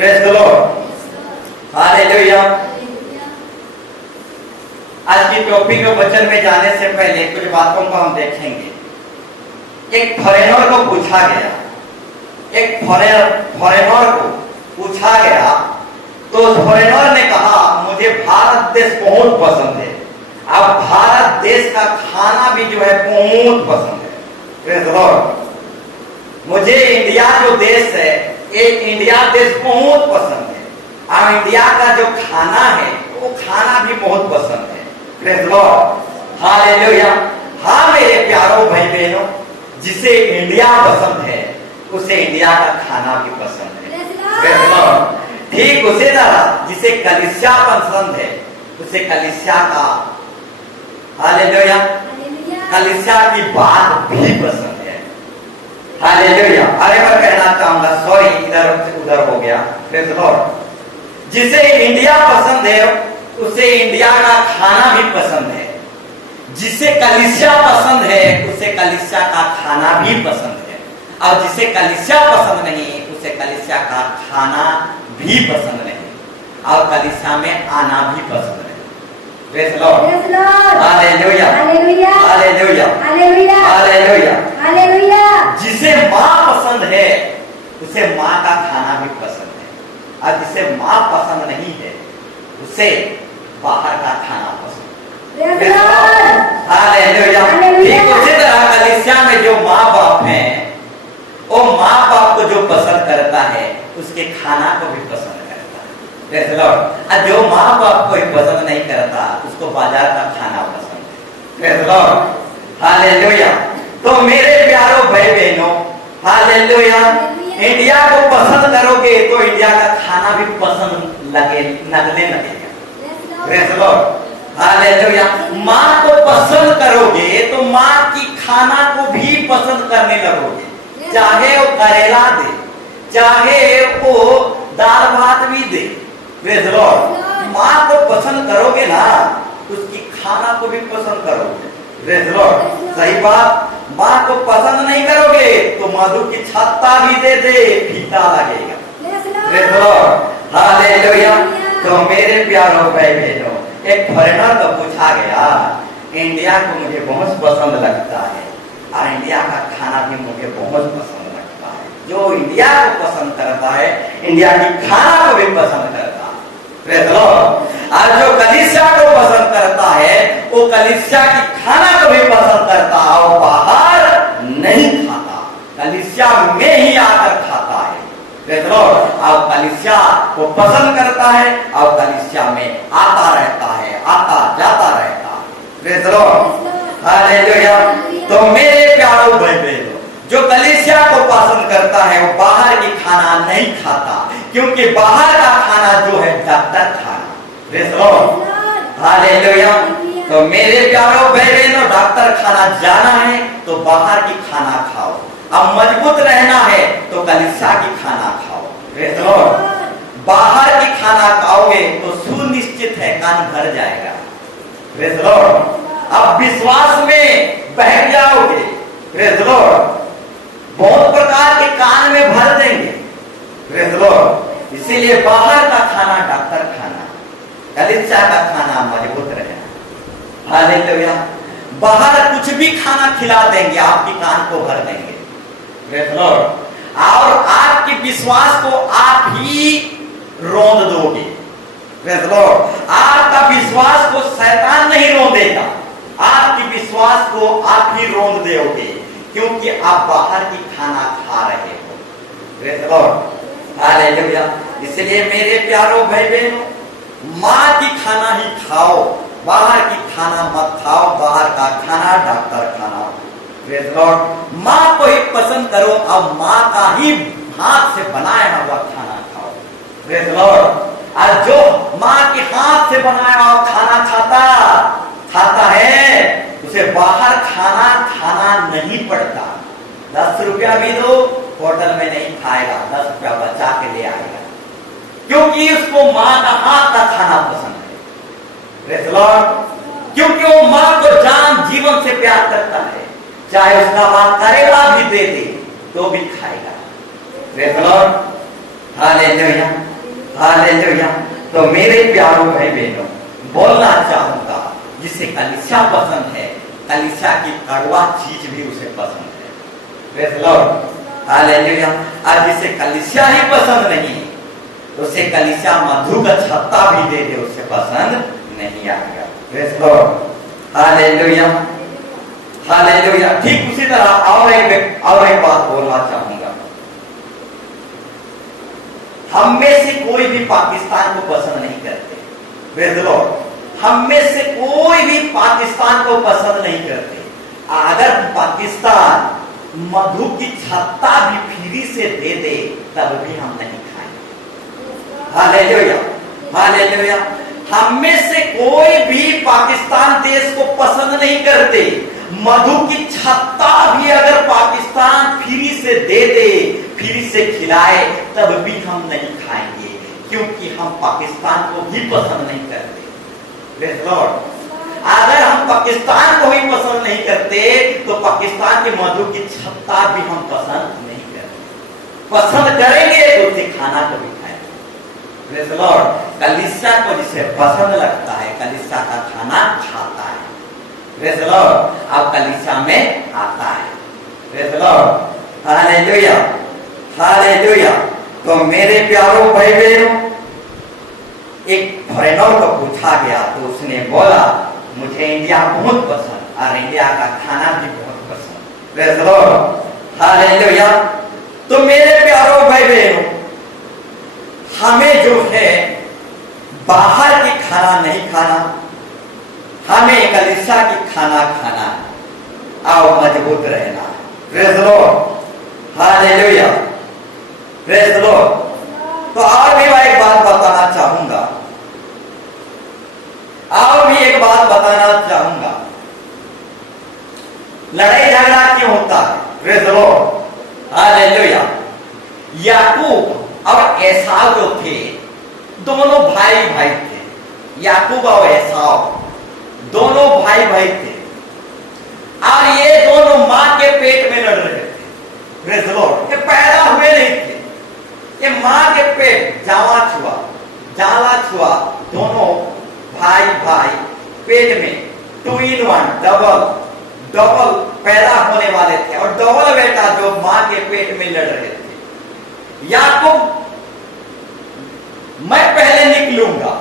Praise the Lord, hallelujah. आज की topic और वचन में जाने से पहले कुछ बातों को हम देखेंगे। एक फॉरेनर को पूछा गया, एक फॉरेनर को पूछा गया, तो उस फॉरेनर ने कहा मुझे भारत देश बहुत पसंद है। अब भारत देश का खाना भी जो है बहुत पसंद है। Praise the Lord. मुझे इंडिया जो देश है, एक इंडिया देश बहुत पसंद है। और इंडिया का जो खाना है वो खाना भी बहुत पसंद है। Praise the Lord, hallelujah. हाँ मेरे प्यारों भाई बहनों, जिसे इंडिया पसंद है उसे इंडिया का खाना भी पसंद है। Praise the Lord. ठीक उसे तरह जिसे कलीसिया पसंद है उसे कलीसिया का, हालेलुया, कलीसिया की बात भी पसंद है। हालेलुया। अरे मैं कहना चाहूंगा, सॉरी इधर से उधर हो गया। Praise the Lord. जिसे इंडिया पसंद है उसे इंडिया का खाना भी पसंद है। जिसे कलीसिया पसंद है उसे कलीसिया का खाना भी पसंद है। और जिसे कलीसिया पसंद नहीं उसे कलीसिया का खाना भी पसंद नहीं और कलीसिया में आना भी पसंद नहीं। Praise the Lord, hallelujah, hallelujah, hallelujah, hallelujah, hallelujah. जिसे माँ पसंद है उसे माँ का खाना भी पसंद है, और जिसे माँ पसंद नहीं है उसे बाहर का खाना पसंद है। हालेलुया। ठीक उसी तरह कलीसिया में जो माँ बाप हैं, वो माँ बाप को जो पसंद करता है उसके खाना को भी पसंद करता है। Praise the Lord. और जो माँ बाप को पसंद नहीं करता उसको बाजार का खाना पसंद है। Praise the Lord, hallelujah. तो मेरे प्यारों भाई बहनों, हालेलुया, इंडिया को पसंद करोगे तो इंडिया का खाना भी पसंद लगने लगेगा। Praise the Lord, hallelujah. माँ को पसंद करोगे तो माँ की खाना को भी पसंद करने लगोगे, चाहे वो करेला दे, चाहे वो दाल भात भी दे। Praise the Lord. माँ को पसंद करोगे ना, उसकी खाना को भी पसंद करोगे। Praise the Lord. सही बात। माँ को पसंद नहीं करोगे तो मधु की छत्ता भी दे दे, फीका लगेगा। Praise the Lord, hallelujah. तो मेरे प्यारों भाई बहनों, एक फॉरेनर को पूछा गया, इंडिया को मुझे बहुत पसंद लगता है और इंडिया का खाना भी मुझे बहुत पसंद लगता है। जो इंडिया को पसंद करता है इंडिया की खाना को भी पसंद करता है। Praise the Lord. और जो कलीसिया को पसंद करता है वो कलीसिया की खाना को भी पसंद करता है और बाहर नहीं खाता, कलीसिया में ही आकर खाता है। Praise the Lord. और कलीसिया को पसंद करता है और कलीसिया में आता रहता है, आता जाता रहता है। Praise the Lord, hallelujah. तो मेरे प्यारों भाई बहनों, जो कलीसिया को पसंद करता है वो बाहर की खाना नहीं खाता, क्योंकि बाहर का खाना जो है डॉक्टर खाना। Praise the Lord, hallelujah. तो मेरे प्यारों भाई बहनों, डॉक्टर खाना जाना है तो बाहर की खाना खाओ। अब मजबूत रहना है तो कलीसिया की खाना खाओ। Praise the Lord. बाहर की खाना खाओगे तो सुनिश्चित है कान भर जाएगा। Praise the Lord. अब विश्वास में बह जाओगे। Praise the Lord. बहुत प्रकार के कान में भर देंगे। Praise the Lord. इसीलिए बाहर का खाना डॉक्टर खाना, कलीसिया का खाना मजबूत रहना। हालेलुया। बाहर कुछ भी खाना खिला देंगे, आपकी कान को भर देंगे। Praise the Lord. और आपके विश्वास को आप ही रोंद दोगे। Praise the Lord. आपका विश्वास को शैतान नहीं रोंदेगा, आपके विश्वास को आप ही रोंद दोगे, क्योंकि आप बाहर की खाना खा रहे हो। Praise the Lord, hallelujah. इसलिए मेरे प्यारों भाई बहनों, माँ की खाना ही खाओ, बाहर की खाना मत खाओ। बाहर का खाना डॉक्टर खाना। Praise the Lord. माँ को ही पसंद करो और माँ का ही हाथ से बनाया हुआ खाना खाओ। Praise the Lord. और जो माँ के हाथ से बनाया हुआ खाना खाता है उसे बाहर खाना नहीं पड़ता। 10 रुपया भी दो, होटल में नहीं खाएगा, 10 रुपया बचा के ले आएगा, क्योंकि उसको माँ का हाथ का खाना पसंद है। Praise the Lord. क्योंकि वो माँ को जान जीवन से प्यार करता है, चाहे उसका माँ करेला भी दे दे तो भी खाएगा। Praise the Lord, hallelujah. Hallelujah. तो मेरे प्यारों भाई बहनों, बोलना चाहूंगा जिसे कलीसिया पसंद है, कलीसिया की कड़वा चीज भी उसे पसंद है। Praise the Lord. हालेलुया। और जिसे कलीसिया ही पसंद नहीं, उसे कलीसिया मधु का छत्ता भी दे दे, उसे पसंद नहीं आएगा। Praise the Lord. Hallelujah, hallelujah. ठीक उसी तरह और एक बात बोलना चाहूंगा। हम में से कोई भी पाकिस्तान को पसंद नहीं करते। Praise the Lord. हम में से कोई भी पाकिस्तान को पसंद नहीं करते। अगर पाकिस्तान मधु की छत्ता भी फ्री से दे दे तब भी हम नहीं खाएंगे। Hallelujah, hallelujah. हम में से कोई भी पाकिस्तान देश को पसंद नहीं करते। मधु की छत्ता भी अगर पाकिस्तान फ्री से दे दे, फ्री से खिलाए, तब भी हम नहीं खाएंगे, क्योंकि हम पाकिस्तान को भी पसंद नहीं करते। Praise the Lord. अगर हम पाकिस्तान को ही पसंद नहीं करते तो पाकिस्तान के मधु की छत्ता भी हम पसंद नहीं करते। पसंद करेंगे तो उसे खाना को भी खाएंगे। Praise the Lord. कलीसिया को जिसे पसंद लगता है, कलीसिया का खाना खाता है। Praise the Lord. अब कलीसिया में आता है। Praise the Lord. Hallelujah, hallelujah. तो मेरे प्यारों भाई बहनों, एक फॉरेनर को पूछा गया तो उसने बोला, मुझे इंडिया बहुत पसंद और इंडिया का खाना भी बहुत पसंद। Praise the Lord. हालेलुया। तो मेरे प्यारों भाई बहनों, हमें जो है बाहर की खाना नहीं खाना, हमें कलीसिया की खाना खाना है और मजबूत रहना है। Praise the Lord. Hallelujah, praise the Lord. तो और भी मैं एक बात बताना चाहूंगा, और भी एक बात बताना चाहूंगा। लड़ाई झगड़ा क्यों होता है? Praise the Lord. हालेलुया। याकूब और एसाव जो थे, दोनों भाई भाई थे। याकूब और एसाव दोनों भाई भाई थे और ये दोनों मां के पेट में लड़ रहे थे। Praise the Lord. ये पैदा हुए नहीं थे, ये मां के पेट जाला छुआ दोनों भाई भाई पेट में 2 in 1 डबल पैदा होने वाले थे और डबल बेटा जो मां के पेट में लड़ रहे थे। याकूब मैं पहले निकलूंगा,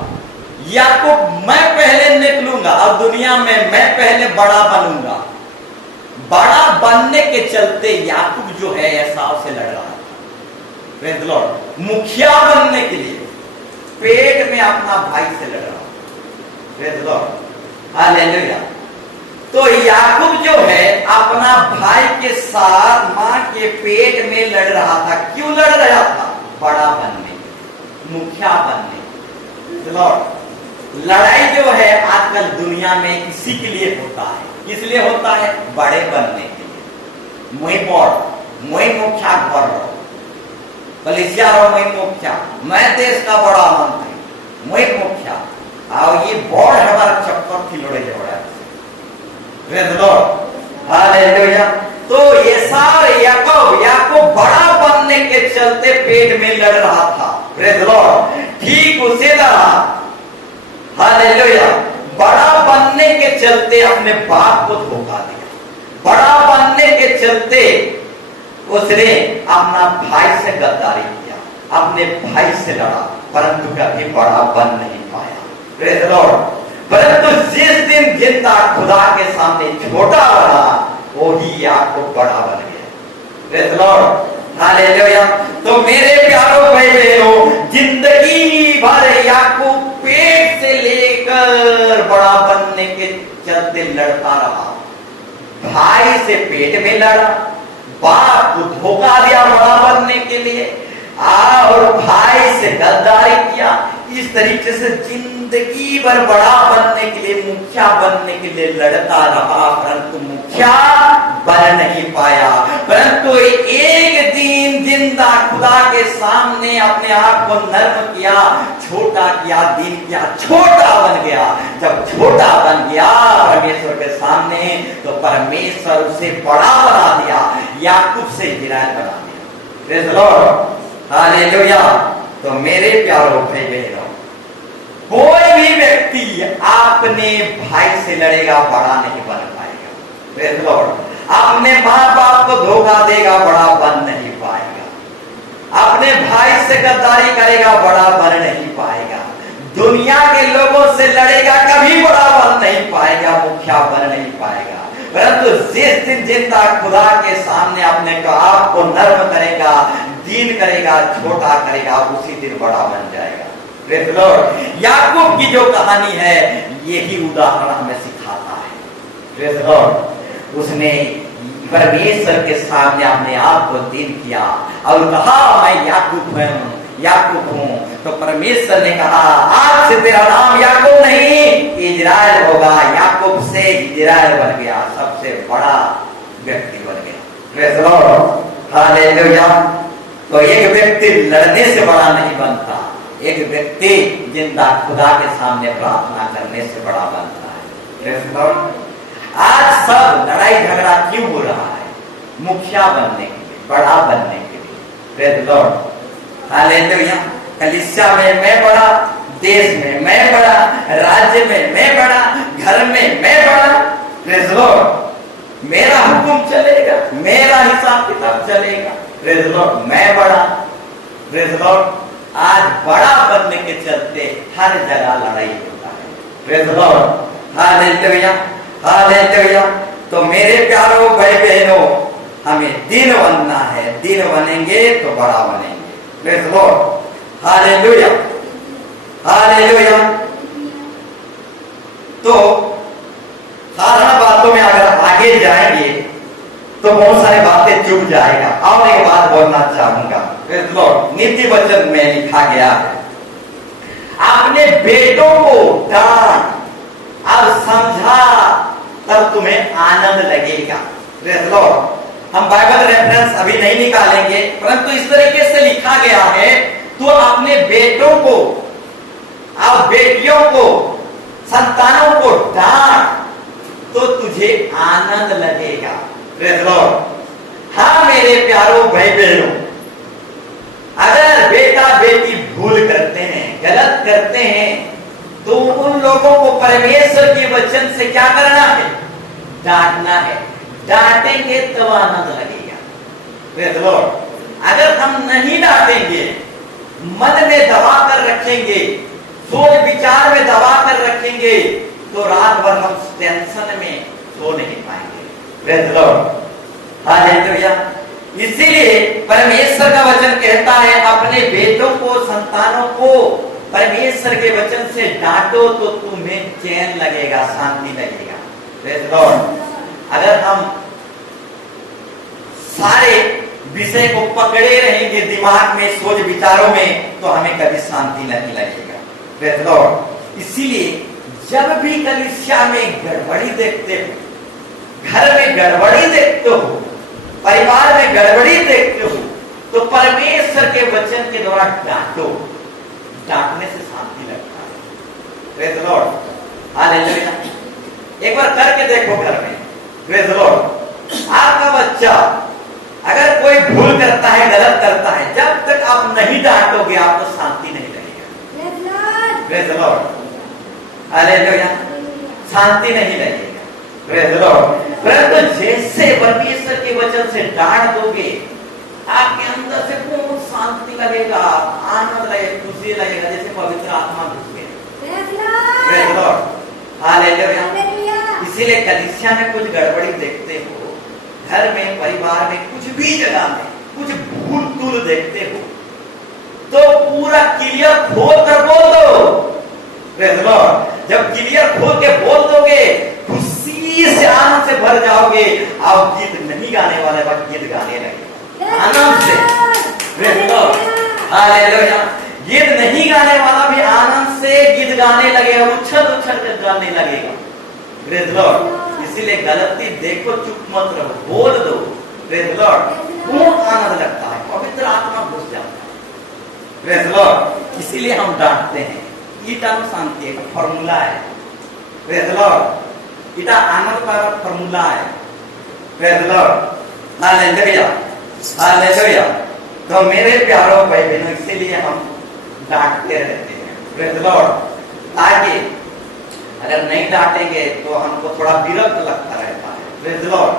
याकूब मैं पहले निकलूंगा और दुनिया में मैं पहले बड़ा बनूंगा। बड़ा बनने के चलते याकूब जो है एसाव से लड़ रहा था। Praise the Lord. मुखिया बनने के लिए पेट में अपना भाई से लड़ रहा। Praise the Lord. हालेलुया। तो याकूब जो है अपना भाई के साथ मां के पेट में लड़ रहा था। क्यों लड़ रहा था? बड़ा बनने, मुखिया बनने। Praise the Lord. लड़ाई जो है आजकल दुनिया में इसी के लिए होता है। किस लिए होता है? बड़े बनने के लिए। मुई मुखिया घर रहो, कलीसिया रहो, मुई मुखिया, मैं देश का बड़ा मंत्री, मुई मुखिया, और ये बोर्ड हमारा चक्कर थी लड़े जोड़ा। Praise the Lord. हालेलुया। तो याकूब बड़ा बनने के चलते पेट में लड़ रहा था। Praise the Lord. ठीक उसी तरह हालेलुया, बड़ा बनने के चलते अपने बाप को धोखा दिया। बड़ा बनने के चलते उसने अपना भाई से गद्दारी किया, अपने भाई से लड़ा, परंतु कभी बड़ा बन नहीं पाया। Praise the Lord. परंतु जिस दिन जिंदा खुदा के सामने छोटा बना, वही आपको बड़ा बन गया। Praise the Lord. हालेलुया। तो मेरे प्यारों भाई बहनों, जिंदगी भर याकूब पेट से लेकर बड़ा बनने के चलते लड़ता रहा। भाई से पेट में लड़ा, बाप को धोखा दिया बड़ा बनने के लिए, और भाई से गद्दारी किया। इस तरीके से जिंदगी भर बड़ा बनने के लिए, मुखिया बनने के लिए लड़ता रहा, परंतु मुखिया बन नहीं पाया। परंतु एक दिन जिंदा खुदा के सामने अपने आप को नर्म किया, छोटा किया, दीन किया, छोटा बन गया। जब छोटा बन गया परमेश्वर के सामने, तो परमेश्वर उसे बड़ा बना दिया, याकूब से गिराए बना दिया। Praise the Lord. हालेलुया, तो मेरे प्यारों भाई बहनों, कोई भी व्यक्ति अपने भाई से लड़ेगा बड़ा नहीं बन पाएगा। Praise Lord. अपने माँ बाप को धोखा देगा बड़ा बन नहीं पाएगा। अपने भाई से गद्दारी करेगा बड़ा बन नहीं पाएगा। दुनिया के लोगों से लड़ेगा कभी बड़ा बन नहीं पाएगा, मुखिया बन नहीं पाएगा। परंतु जिस दिन जिंदा खुदा के सामने अपने आप को नर्म करेगा, दीन करेगा, छोटा करेगा, उसी दिन बड़ा बन जाएगा। Praise Lord. याकूब की जो कहानी है यही उदाहरण हमें सिखाता है। Praise Lord. उसने परमेश्वर के सामने अपने आप को दीन किया और कहा मैं याकूब हूं। तो परमेश्वर ने कहा आज से तेरा नाम याकूब नहीं इजराइल होगा। याकूब से इजराइल बन गया, सबसे बड़ा व्यक्ति बन गया। Praise Lord. हालेलुया। तो एक व्यक्ति लड़ने से बड़ा नहीं बनता, एक व्यक्ति जिंदा खुदा के सामने प्रार्थना करने से बड़ा बनता है। Praise Lord. आज सब लड़ाई झगड़ा क्यों हो रहा है? मुखिया बनने के लिए, बड़ा बनने के लिए। Praise Lord. हालेलुया। कलीसिया में मैं बड़ा, देश में मैं बड़ा, राज्य में मैं बड़ा, घर में मैं बड़ा। Praise Lord. मेरा हुक्म चलेगा, मेरा हिसाब किताब चलेगा। Praise Lord. मैं बड़ा। Praise Lord. आज बड़ा बनने के चलते हर जगह लड़ाई होता है। Praise Lord. हालेलुया। हालेलुया। तो मेरे प्यारों भाई बहनों, हमें दिन बनना है, दिन बनेंगे तो बड़ा बनेंगे। Praise Lord. हालेलुया। हालेलुया। तो साधारण बातों में अगर आगे जाएंगे तो बहुत सारी बातें चुप जाएगा। और एक बात बोलना चाहूंगा। Praise Lord. नीति वचन में लिखा गया है अपने बेटों को डांट और समझा तब तुम्हें आनंद लगेगा। Praise Lord. हम बाइबल रेफरेंस अभी नहीं निकालेंगे, परंतु इस तरीके से लिखा गया है तू अपने बेटों को और बेटियों को, संतानों को डांट तो तुझे आनंद लगेगा। Praise Lord. हाँ मेरे प्यारों भाई बहनों, अगर बेटा बेटी भूल करते हैं, गलत करते हैं, तो उन लोगों को परमेश्वर के वचन से क्या करना है? डांटना है। डांटेंगे तब आनंद लगेगा। Praise Lord. अगर हम नहीं डांटेंगे, मन में दबा कर रखेंगे, सोच विचार में दबा कर रखेंगे, तो रात भर हम टेंशन में सो नहीं पाएंगे। Praise Lord. हालेलुया। इसीलिए परमेश्वर का वचन कहता है अपने बेटों को, संतानों को परमेश्वर के वचन से डांटो तो तुम्हें चैन लगेगा, शांति लगेगा। Praise Lord. अगर हम सारे विषय को पकड़े रहेंगे दिमाग में, सोच विचारों में, तो हमें कभी शांति नहीं लगेगा। Praise Lord. इसीलिए जब भी कलीसिया में गड़बड़ी देखते हो, घर में गड़बड़ी देखते हो, परिवार में गड़बड़ी देखते हो, तो परमेश्वर के वचन के द्वारा डांटो। डांटने से शांति लगता है। Praise Lord. हालेलुया। एक बार करके देखो घर में। Praise Lord. आपका बच्चा अगर कोई भूल करता है, गलत करता है, जब तक आप नहीं डांटोगे आपको शांति नहीं लगेगा। Praise Lord. हालेलुया। शांति नहीं लगेगा। Praise Lord. परंतु जैसे परमेश्वर के वचन से डांट दोगे, आपके अंदर से बहुत शांति लगेगा, आनंद लगेगा, खुशी लगेगा, जैसे पवित्र आत्मा घुस गया। Praise Lord. हालेलुया। इसीलिए कलीसिया में कुछ गड़बड़ी देखते हो, घर में, परिवार में, कुछ भी जगह में कुछ भूल तूल देखते हो, तो पूरा क्लियर खोल कर बोल दो। Praise Lord. जब क्लियर खोल के बोल दोगे, खुशी से, आनंद से भर जाओगे। आप गीत नहीं गाने वाले वक्त गीत गाने लगे आनंद से। Praise Lord. हालेलुया। गीत नहीं गाने वाला भी आनंद से गीत गाने लगेगा, उछल उछल कर गाने लगेगा। Praise Lord. इसीलिए गलती देखो, चुप मत रहो, बोल दो। Praise Lord. बहुत आनंद लगता है, पवित्र आत्मा घुस जाता है। Praise Lord. इसीलिए हम डांटते हैं। ईटा शांति एक फॉर्मूला है। Praise Lord. ईटा आनंद का फॉर्मूला है। Praise Lord. हालेलुया। हालेलुया। तो मेरे प्यारों भाई बहनों, इसीलिए हम डांटते रहते हैं, प्रेज़ द लॉर्ड, ताकि अगर नहीं डांटेंगे तो हमको थोड़ा विरक्त लगता रहता है, प्रेज़ द लॉर्ड,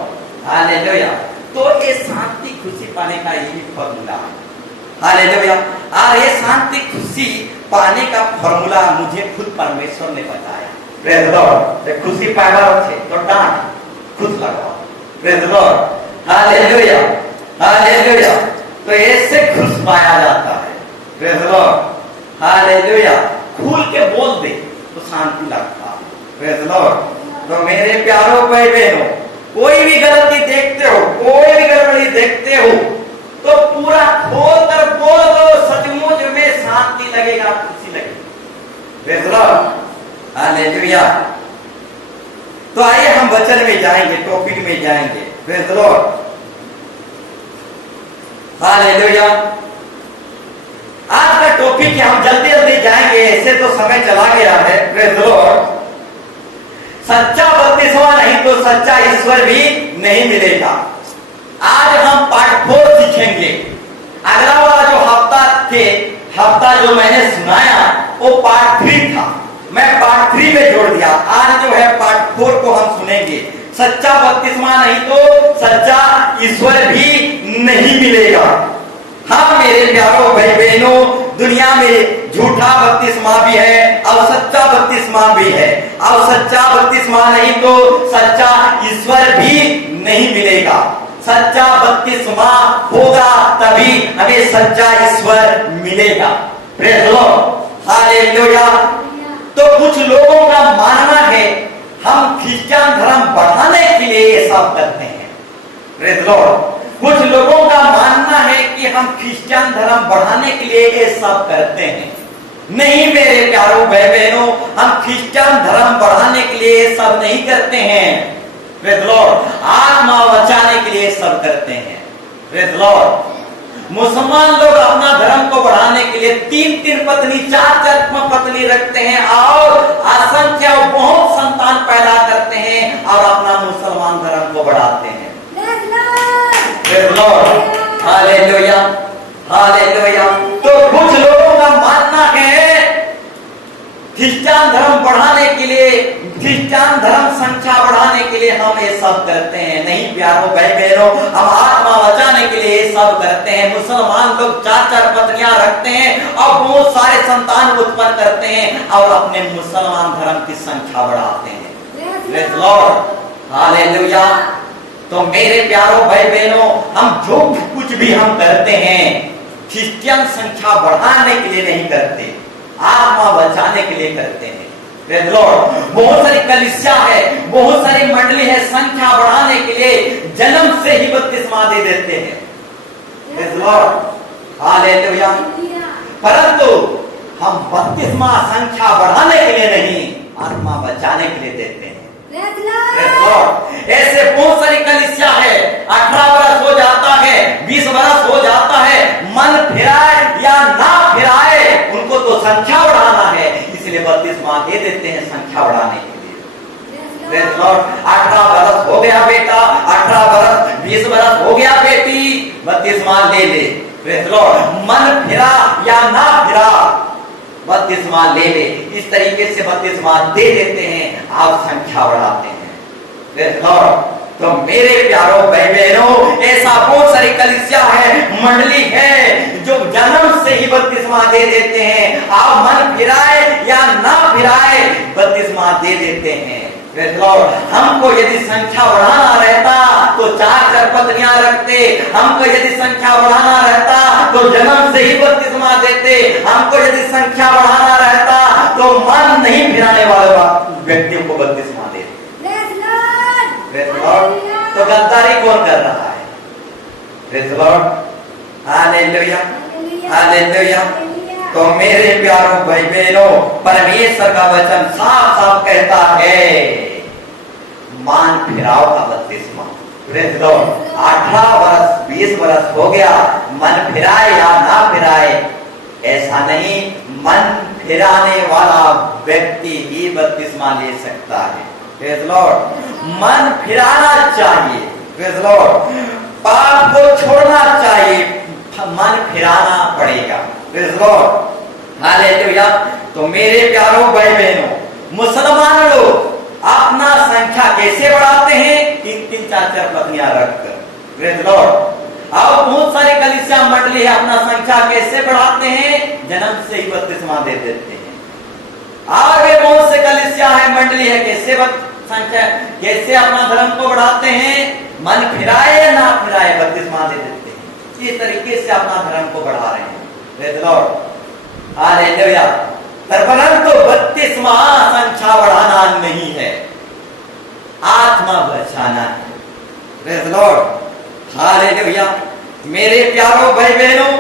हालेलुया। तो ये शांति खुशी पाने का यही फॉर्मूला है, हालेलुया। और ये शांति खुशी पाने का फॉर्मूला मुझे खुद परमेश्वर ने बताया, प्रेज़ द लॉर्ड। खुशी पैदा होती तो डांट खुद लगाओ, praise the Lord, hallelujah, hallelujah. तो ऐसे खुश पाया जाता है, प्रेज़ द लॉर्ड, हालेलुया। खुल के बोल दे तो शांति लगता है, प्रेज़ द लॉर्ड। तो मेरे प्यारों भाई बहनों, कोई भी गलती देखते हो, कोई भी गड़बड़ी देखते हो तो पूरा खोल कर बोल दो, सचमुच में शांति लगेगा, खुशी लगेगी, प्रेज़ द लॉर्ड, हालेलुया। तो आइए हम वचन में जाएंगे, टॉपिक में जाएंगे, प्रेज़ द लॉर्ड, हालेलुया। आज का टॉपिक हम जल्दी जल्दी जाएंगे, ऐसे तो समय चला गया है, प्रेज़ द लॉर्ड। सच्चा बपतिस्मा नहीं तो सच्चा ईश्वर भी नहीं मिलेगा। आज हम पार्ट 4 सीखेंगे। अगला वाला जो हफ्ता जो मैंने सुनाया वो पार्ट 3 था, मैं पार्ट 3 में जोड़ दिया। आज जो है पार्ट 4 को हम सुनेंगे। सच्चा बपतिस्मा नहीं तो सच्चा ईश्वर भी नहीं मिलेगा। हाँ मेरे प्यारों भाई बहनों, दुनिया में झूठा बपतिस्मा भी है और सच्चा बपतिस्मा भी है, और सच्चा बपतिस्मा नहीं तो सच्चा ईश्वर भी नहीं मिलेगा। सच्चा बपतिस्मा होगा तभी हमें सच्चा ईश्वर मिलेगा, प्रेज़ द लॉर्ड, हालेलुया। तो कुछ लोगों का मानना है हम क्रिश्चियन धर्म बढ़ाने के लिए ये सब करते हैं, प्रेज़ द लॉर्ड। कुछ लोगों का मानना है कि हम क्रिश्चियन धर्म बढ़ाने के लिए ये सब करते हैं। नहीं मेरे प्यारों भाई बहनों, हम क्रिश्चियन धर्म बढ़ाने के लिए ये सब नहीं करते हैं, प्रेज़ द लॉर्ड। आत्मा बचाने के लिए सब करते हैं, प्रेज़ द लॉर्ड। मुसलमान लोग अपना धर्म को बढ़ाने के लिए 3-3 पत्नी 4-4 पत्नी रखते हैं और असंख्य बहुत संतान पैदा करते हैं और अपना मुसलमान धर्म को बढ़ाते हैं, praise the Lord, hallelujah, hallelujah. तो कुछ लोगों का मानना है क्रिश्चियन धर्म बढ़ाने के लिए, क्रिश्चियन धर्म संख्या बढ़ाने के लिए हम ये सब करते हैं। नहीं प्यारों भाई बहनों, हम आत्मा बचाने के लिए ये सब करते हैं। मुसलमान लोग 4-4 पत्नियां रखते हैं और बहुत सारे संतान उत्पन्न करते हैं और अपने मुसलमान धर्म की संख्या बढ़ाते हैं, प्रेज़ द लॉर्ड, हालेलुया। तो मेरे प्यारों भाई बहनों, हम जो कुछ भी हम करते हैं क्रिश्चियन संख्या बढ़ाने के लिए नहीं करते, आत्मा बचाने के लिए करते हैं, प्रेज़ द लॉर्ड। बहुत सारी कलीसिया है, बहुत सारी मंडली है, संख्या बढ़ाने के लिए जन्म से ही बपतिस्मा दे देते हैं, प्रेज़ द लॉर्ड, हालेलुया। परंतु हम बपतिस्मा संख्या बढ़ाने के लिए नहीं, आत्मा बचाने के लिए देते हैं, प्रेज़ द लॉर्ड। ऐसे बहुत सारी कलीसिया है, 18 वर्ष हो जाता है, 20 वर्ष हो जाता है, मन फिराए या ना फिराए उनको तो संख्या बढ़ाना है, इसलिए बपतिस्मा दे देते हैं संख्या बढ़ाने के लिए, प्रेज़ द लॉर्ड। 18 वर्ष हो गया बेटा, 18 वर्ष 20 वर्ष हो गया बेटी, बपतिस्मा ले ले, प्रेज़ द लॉर्ड। मन फिरा या ना फिरा बपतिस्मा ले ले, इस तरीके से बपतिस्मा दे देते हैं और संख्या बढ़ाते हैं, प्रेज़ द लॉर्ड। तो मेरे प्यारों भाई बहनों, ऐसा बहुत सारी कलीसिया है, मंडली है जो जन्म से ही बपतिस्मा दे देते हैं, आप मन फिराए या ना फिराए बपतिस्मा दे देते हैं, प्रेज़ द लॉर्ड। हमको यदि संख्या बढ़ाना रहता तो 4-4 पत्नियां रखते, हमको यदि संख्या बढ़ाना रहता तो जन्म से ही बपतिस्मा देते, हमको यदि संख्या बढ़ाना रहता तो मन नहीं फिराने वाले व्यक्तियों को बपतिस्मा देते, प्रेज़ द लॉर्ड। तो गद्दारी कौन कर रहा है, praise the Lord, hallelujah, hallelujah. तो मेरे प्यारों भाई बहनों, परमेश्वर का वचन साफ साफ कहता है मान फिराओ का बपतिस्मा, प्रेज़ द लॉर्ड। 18 वर्ष 20 वर्ष हो गया, मन फिराए या ना फिराए ऐसा नहीं, मन फिराने वाला व्यक्ति ही बपतिस्मा ले सकता है, प्रेज़ द लॉर्ड। मन फिराना चाहिए, प्रेज़ द लॉर्ड। पाप को छोड़ना चाहिए, मन फिराना पड़ेगा, प्रेज़ द लॉर्ड, हालेलुया। तो मेरे प्यारों भाई बहनों, मुसलमान लोग अपना संख्या कैसे बढ़ाते हैं? 3-3 4-4 पत्नियां रखकर। Praise Lord. अब बहुत सारी कलीसिया मंडली है, अपना संख्या कैसे बढ़ाते हैं? जन्म से ही बपतिस्मा दे देते हैं। आगे बहुत से कलीसिया है, मंडली है, कैसे संख्या कैसे अपना धर्म को बढ़ाते हैं? मन फिराए या ना फिराए बपतिस्मा दे देते हैं। इस तरीके से अपना धर्म को बढ़ा रहे हैं। Praise Lord. हालेलुया। परंतु बपतिस्मा संख्या बढ़ाना नहीं है, आत्मा बचाना है। Praise Lord. हालेलुया। मेरे प्यारों भाई बहनों,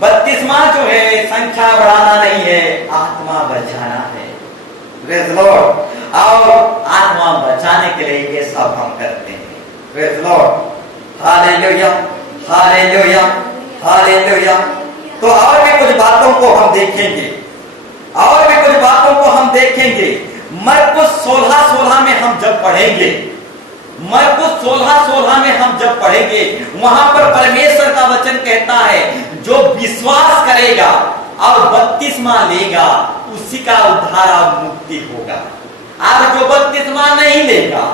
बपतिस्मा जो है संख्या बढ़ाना नहीं है, आत्मा बचाना है। Praise Lord. और आत्मा बचाने के लिए ये सब हम करते हैं। Praise Lord. Hallelujah, hallelujah, hallelujah. तो और भी कुछ बातों को हम देखेंगे, और भी कुछ बातों को हम देखेंगे। मरकुस 16:16 में हम जब पढ़ेंगे, मरकुस 16:16 में हम जब पढ़ेंगे, वहां पर परमेश्वर का वचन कहता है, जो विश्वास करेगा और बपतिस्मा लेगा उसी का उद्धार और मुक्ति होगा, और जो बपतिस्मा नहीं लेगा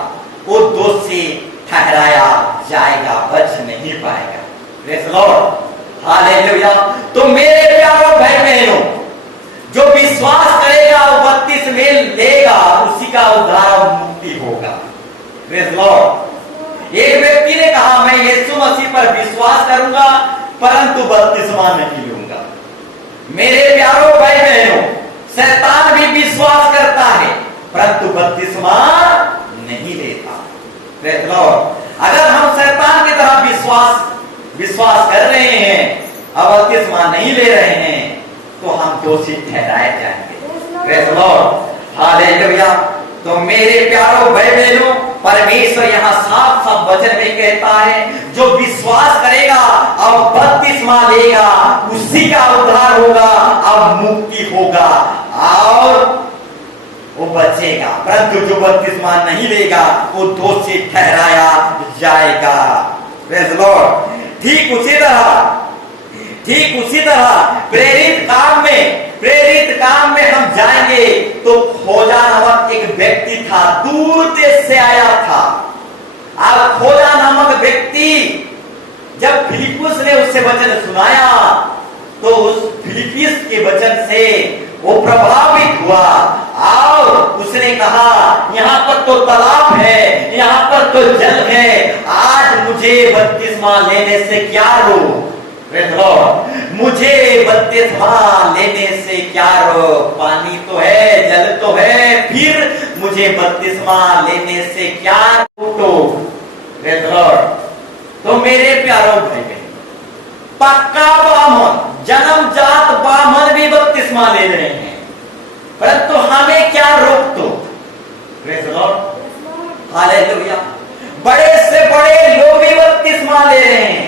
वो दोषी ठहराया जाएगा, बच नहीं पाएगा। Praise Lord. हालेलुया। तो मेरे प्यारों भाई बहनों, जो विश्वास करेगा वो बपतिस्मा लेगा, उसी का उद्धार और मुक्ति होगा। Praise Lord. एक व्यक्ति ने कहा, मैं यीशु मसीह पर विश्वास करूंगा परंतु बपतिस्मा नहीं लूंगा। मेरे प्यारों भाई बहनों, शैतान भी विश्वास करता है परंतु बपतिस्मा नहीं लेता। Praise Lord. अगर हम शैतान की तरह विश्वास कर रहे हैं और बपतिस्मा नहीं ले रहे हैं तो हम दोषी ठहराए जाएंगे। Praise Lord. हालेलुया। तो मेरे प्यारों भाई बहनों, परमेश्वर यहाँ साफ साफ वचन में कहता है, जो विश्वास करेगा और बपतिस्मा लेगा उसी का उद्धार होगा और मुक्ति होगा और वो बचेगा, परंतु जो बपतिस्मा नहीं लेगा वो दोषी ठहराया जाएगा। Praise Lord. ठीक उसी तरह प्रेरित काम में हम जाएंगे तो खोजा नामक एक व्यक्ति था, दूर देश से आया था। अब खोजा नामक व्यक्ति जब फिलिप्पुस ने उससे वचन सुनाया तो उस फिलिप्पुस के वचन से वो प्रभावित हुआ और उसने कहा, यहाँ पर तो तालाब है, यहाँ पर तो जल है, आज मुझे बपतिस्मा लेने से क्या रोक? मुझे बपतिस्मा लेने से क्या रोक? पानी तो है, जल तो है, फिर मुझे बपतिस्मा लेने से क्या रोक? तो मेरे प्यारों भाई बहन, पक्का ब्राह्मण, जन्मजात ब्राह्मण भी बपतिस्मा ले रहे हैं, परंतु हमें क्या रोक? तो प्रेज़ लॉर्ड। हालेलुया। बड़े से बड़े लोग भी बपतिस्मा ले रहे हैं,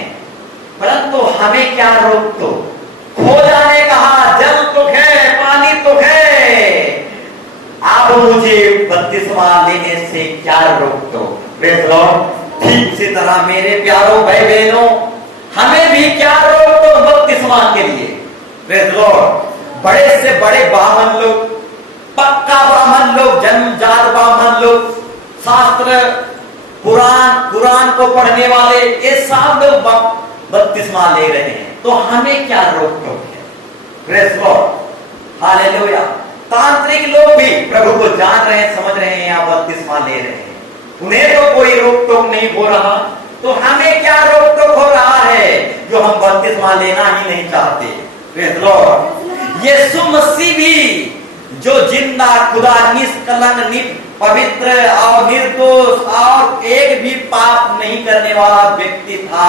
परंतु हमें क्या रोक? तो खोजा ने कहा, जल तो है, पानी तो है, अब मुझे बपतिस्मा लेने से क्या रोक? तो प्रेज़ लॉर्ड। ठीक इसी तरह मेरे प्यारों भाई बहनों, हमें भी क्या रोक? तो बपतिस्मा के लिए। Praise Lord. बड़े से बड़े ब्राह्मण लोग, पक्का ब्राह्मण लोग, जन्मजात ब्राह्मण लोग, शास्त्र कुरान को पढ़ने वाले, ये सब लोग बपतिस्मा ले रहे हैं, तो हमें क्या रोक टोक है? Praise Lord. हालेलुया। तांत्रिक लोग भी प्रभु को जान रहे हैं, समझ रहे हैं, या बपतिस्मा ले रहे हैं, उन्हें तो कोई रोक टोक नहीं हो रहा, तो हमें क्या रोक टोक हो रहा है जो हम बपतिस्मा लेना ही नहीं चाहते? Praise Lord. यीशु मसीह भी जो जिंदा खुदा, निष्कलंक, पवित्र और निर्दोष और एक भी पाप नहीं करने वाला व्यक्ति था,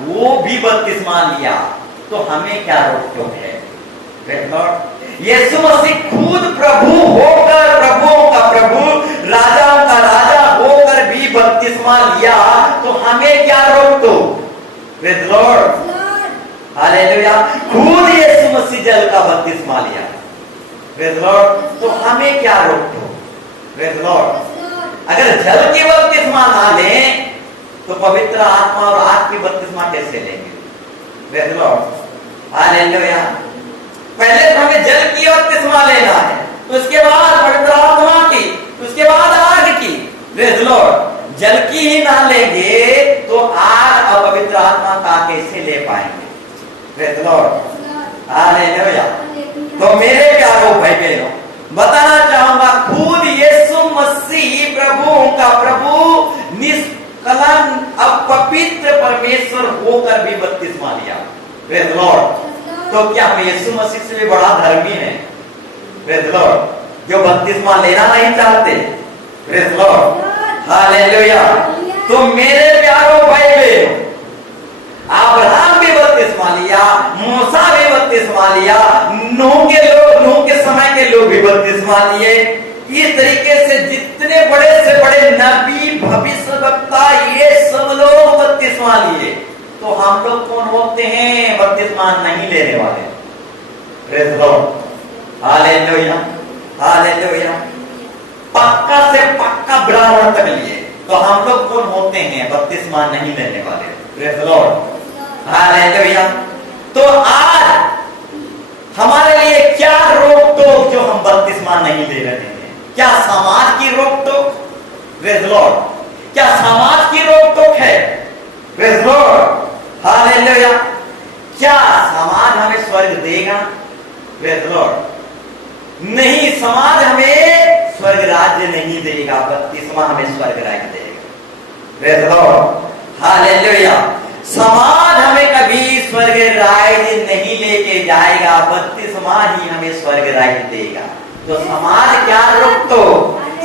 वो भी बपतिस्मा लिया, तो हमें क्या रोक टोक है? Praise Lord. यीशु मसीह खुद प्रभु होकर, प्रभुओं का प्रभु, राजाओं का राजा होकर भी बपतिस्मा लिया, तो हमें क्या रोक टोक? Praise Lord. हालेलुया। खुद यीशु मसीह जल का बपतिस्मा लिया। Praise Lord. तो हमें क्या रोक टोक? Praise Lord. अगर जल की बपतिस्मा ना लें तो पवित्र आत्मा और आग की बपतिस्मा कैसे लेंगे? Praise Lord. हालेलुया। पहले तो हमें उसके बाद पवित्र आत्मा की, उसके बाद आग की। Praise the Lord. जल की ही ना लेंगे तो आग और पवित्र आत्मा का कैसे ले पाएंगे? Praise the Lord. हालेलुया। तो मेरे प्यारो भाई बहनों, बताना चाहूंगा खुद यीशु मसीह प्रभु का प्रभु निष्कलंक अपवित्र परमेश्वर होकर भी बपतिस्मा लिया। Praise the Lord. तो क्या हम यीशु मसीह से भी बड़ा धर्मी है? Praise the Lord. जो बपतिस्मा लेना नहीं चाहते। Praise the Lord. हालेलुया। तो मेरे प्यारो भाई बहनों, अब्राहम भी बपतिस्मा लिया, मूसा भी बपतिस्मा लिया, नूह के समय के लोग भी बपतिस्मा लिए। इस तरीके से जितने बड़े से बड़े नबी भविष्यवक्ता ये सब लोग बपतिस्मा लिए। तो हम लोग कौन होते हैं बपतिस्मा नहीं लेने वाले? Praise the Lord. Hallelujah. Hallelujah. पक्का से पक्का ब्राह्मण तक लिए। तो हम लोग कौन होते हैं बपतिस्मा नहीं लेने वाले? Praise the Lord. हालेलुया। तो आज हमारे लिए क्या रोक टोक जो हम बपतिस्मा नहीं ले रहे हैं? क्या समाज की रोक टोक? Praise the Lord. क्या समाज की रोक टोक है? Praise the Lord. हालेलुया। क्या समाज हमें स्वर्ग देगा? Praise the Lord. नहीं, समाज हमें स्वर्ग राज्य नहीं देगा, बपतिस्मा हमें स्वर्ग राज्य देगा। Praise the Lord. हालेलुया। समाज हमें कभी स्वर्ग राज्य नहीं लेके जाएगा, बपतिस्मा ही हमें स्वर्ग राज्य देगा। तो समाज क्या रोक तो?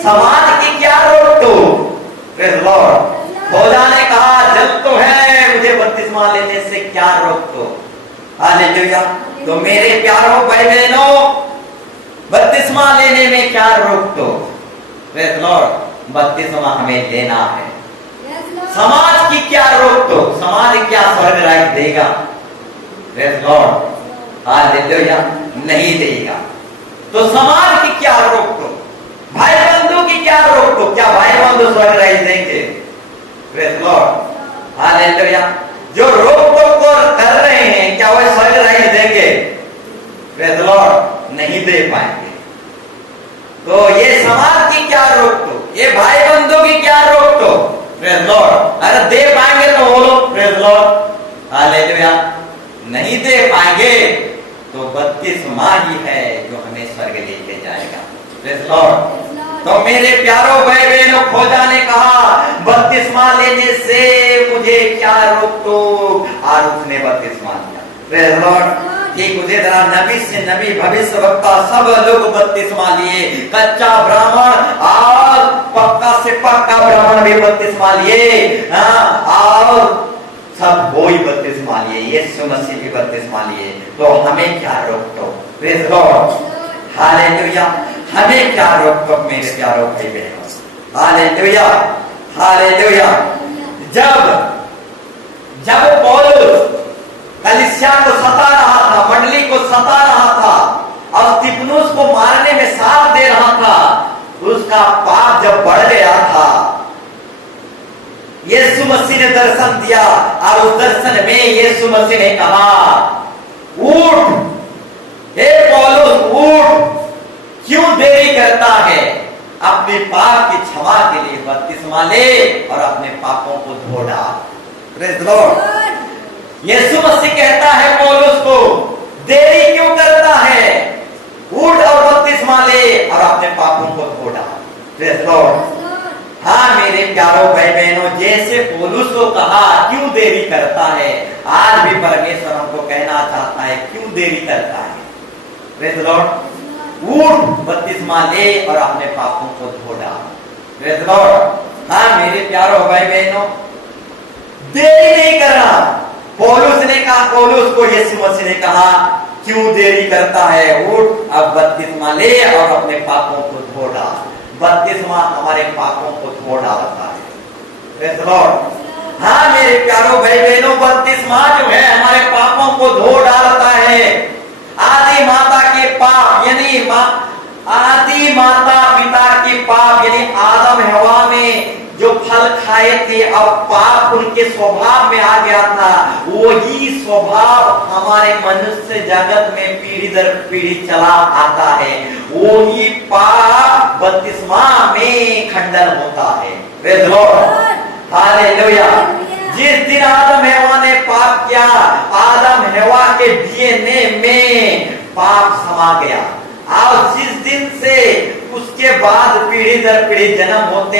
समाज की क्या रोक तो? Praise the Lord. खोजा ने कहा जल तो है, मुझे बपतिस्मा लेने से क्या रोक तो? हालेलुया। तो मेरे प्यारों भाई बहनों, बपतिस्मा लेने में क्या रोक तो? Praise the Lord. बपतिस्मा हमें लेना है। समाज की क्या रोक तो? समाज क्या स्वर्ग राज्य देगा? Praise the Lord. हालेलुया। नहीं देगा। तो समाज की क्या रोक तो? भाई बंधु की क्या रोक तो? क्या भाई बंधु स्वर्ग राज्य देंगे? Praise the Lord. हालेलुया। जो रोक टोक कर रहे हैं, क्या वह स्वर्ग राज्य देंगे? Praise the Lord. नहीं दे पाएंगे। तो ये समाज की क्या रोक तो? ये भाई बंधु की क्या रोक तो? Praise the Lord. अरे दे पाएंगे तो बोलो प्रेज द लॉर्ड। हालेलुया। नहीं दे पाएंगे तो बपतिस्मा ही है जो हमें स्वर्ग लेके जाएगा। Praise the Lord. तो मेरे प्यारों भाई बहनों, खोजा ने कहा बपतिस्मा लेने से मुझे क्या रोक तो? और उसने बपतिस्मा लिया। Praise the Lord. ठीक उसी तरह नबी से नबी भविष्यवक्ता सब लोग बपतिस्मा लिए। कच्चा ब्राह्मण और पक्का से पक्का ब्राह्मण भी बपतिस्मा लिए। और सब वही बपतिस्मा लिए। यीशु मसीह भी बपतिस्मा लिए। तो हमें क्या रोक टोक? Praise the Lord. हालेलुया। हमें क्या रोक टोक मेरे प्यारों भाई बहनों? हालेलुया। हालेलुया। जब पौलुस कलीसिया को सता रहा था, मंडली को सता रहा था और स्तिफनुस को मारने में साथ दे रहा था, उसका पाप जब बढ़ गया था, यीशु मसीह ने दर्शन दिया और उस दर्शन में यीशु मसीह ने कहा उठ, हे पौलुस उठ, क्यों देरी करता है? अपने पाप की क्षमा के लिए बपतिस्मा ले और अपने पापों को धो डाल। Praise the Lord. यीशु मसीह कहता है पौलुस को, देरी क्यों करता है? उठ और बपतिस्मा ले और अपने पापों को धो डाल। Praise the Lord. हाँ मेरे प्यारों भाई बहनों, जैसे पौलुस को कहा क्यों देरी करता है, आज भी परमेश्वर हमको कहना चाहता है क्यों देरी करता है? Praise the Lord. उठ, बपतिस्मा ले और अपने पापों को धो डाल। Praise the Lord. हाँ मेरे प्यारों भाई बहनों, देरी नहीं करना। पौलुस ने कहा, पौलुस को यीशु मसीह ने कहा क्यों देरी करता है? उठ, अब बपतिस्मा ले और अपने पापों को धो डाल। बपतिस्मा हमारे पापों को धो डालता है। Praise the Lord. हाँ मेरे प्यारों भाई बहनों, बपतिस्मा जो है हमारे पापों को धो डालता है। आदि माता के पाप यानी आदि माता पिता के पाप यानी आदम हवा में जो फल खाए थे, अब पाप उनके स्वभाव में आ गया था। वही स्वभाव हमारे मनुष्य जगत में पीढ़ी दर पीढ़ी चला आता है। वो ही पाप बपतिस्मा में खंडन होता है। Praise the Lord, hallelujah. जिस दिन आदम हेवा ने पाप किया, आदम हेवा के डीएनए में पाप समा गया, और जिस दिन से उसके बाद पीढ़ी दर पीढ़ी जन्म होते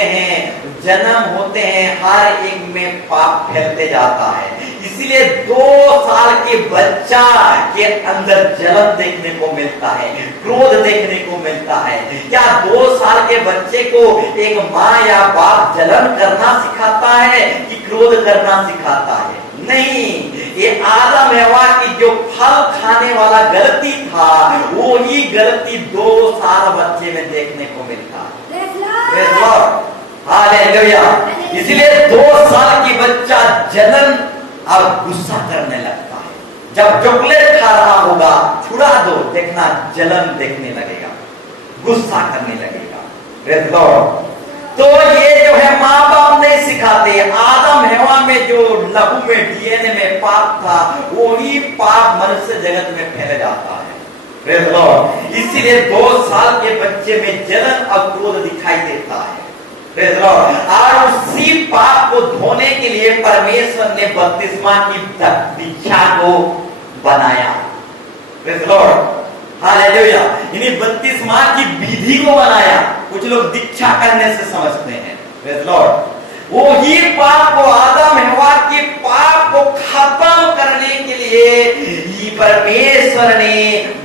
हैं, हर एक में पाप फैलते जाता है। इसलिए 2 साल के बच्चा के अंदर जलन देखने को मिलता है, क्रोध देखने को मिलता है। क्या 2 साल के बच्चे को एक माँ या बाप जलन करना सिखाता है कि क्रोध करना सिखाता है? नहीं, ये आदम हेवा की जो फल खाने वाला गलती था, वो ही गलती 2 साल बच्चे में देखने को मिलता है। Praise the Lord, hallelujah. इसलिए 2 साल की बच्चा जलन और गुस्सा करने लगता है। जब चॉकलेट खा रहा होगा, छुड़ा दो, देखना जलन देखने लगेगा, गुस्सा करने लगेगा। Praise the Lord. तो ये जो है माँ बाप नहीं सिखाते। आदम हेवा में जो लहू में डीएनए में पाप था, वही पाप मनुष्य जगत में फैल जाता है। Praise the Lord. इसीलिए 2 साल के बच्चे में जलन और क्रोध दिखाई देता है। Praise the Lord. और उसी पाप को धोने के लिए परमेश्वर ने बपतिस्मा की दीक्षा को बनाया। Praise the Lord, hallelujah. यानी बपतिस्मा की विधि को बनाया। कुछ लोग दीक्षा करने से समझते हैं। Praise the Lord. वो ही पाप को, आदम हेवा के पाप को खत्म करने के लिए परमेश्वर ने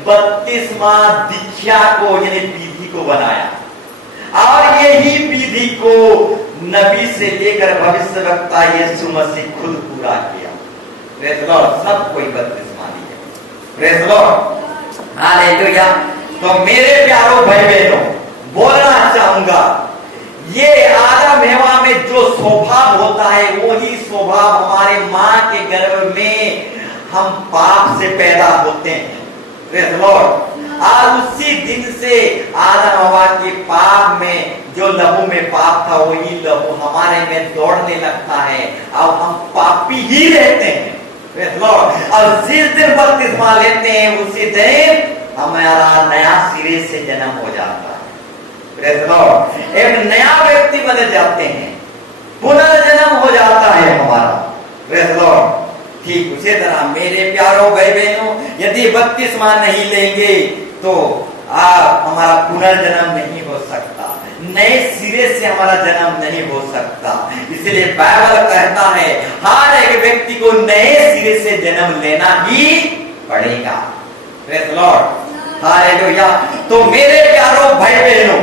बपतिस्मा दीक्षा को यानी विधि को बनाया, और यही विधि को नबी से लेकर भविष्यवक्ता यीशु मसीह खुद पूरा किया। Praise the Lord. सब कोई बपतिस्मा लिया। Praise the Lord, hallelujah. तो मेरे प्यारो भाई बहनों, बोलना चाहूंगा, ये आदम हेवा में जो स्वभाव होता है, वही स्वभाव हमारे माँ के गर्भ में हम पाप से पैदा होते हैं। Praise the Lord. और उसी दिन से आदम हवा के पाप में जो लहू में पाप था, वही लहू हमारे में दौड़ने लगता है, और हम पापी ही रहते हैं। Praise the Lord. और जिस दिन बपतिस्मा लेते हैं, उसी दिन हमारा नया सिरे से जन्म हो जाता है। Praise the Lord. एक नया व्यक्ति बन जाते हैं, पुनर्जन्म हो जाता है हमारा। Praise the Lord. ठीक उसी तरह मेरे प्यारों भाई बहनों, यदि बपतिस्मा नहीं लेंगे तो हमारा पुनर्जन्म नहीं हो सकता, नए सिरे से हमारा जन्म नहीं हो सकता। इसलिए बाइबल कहता है हर एक व्यक्ति को नए सिरे से जन्म लेना ही पड़ेगा। Praise the Lord, hallelujah. तो मेरे प्यारों भाई बहनों,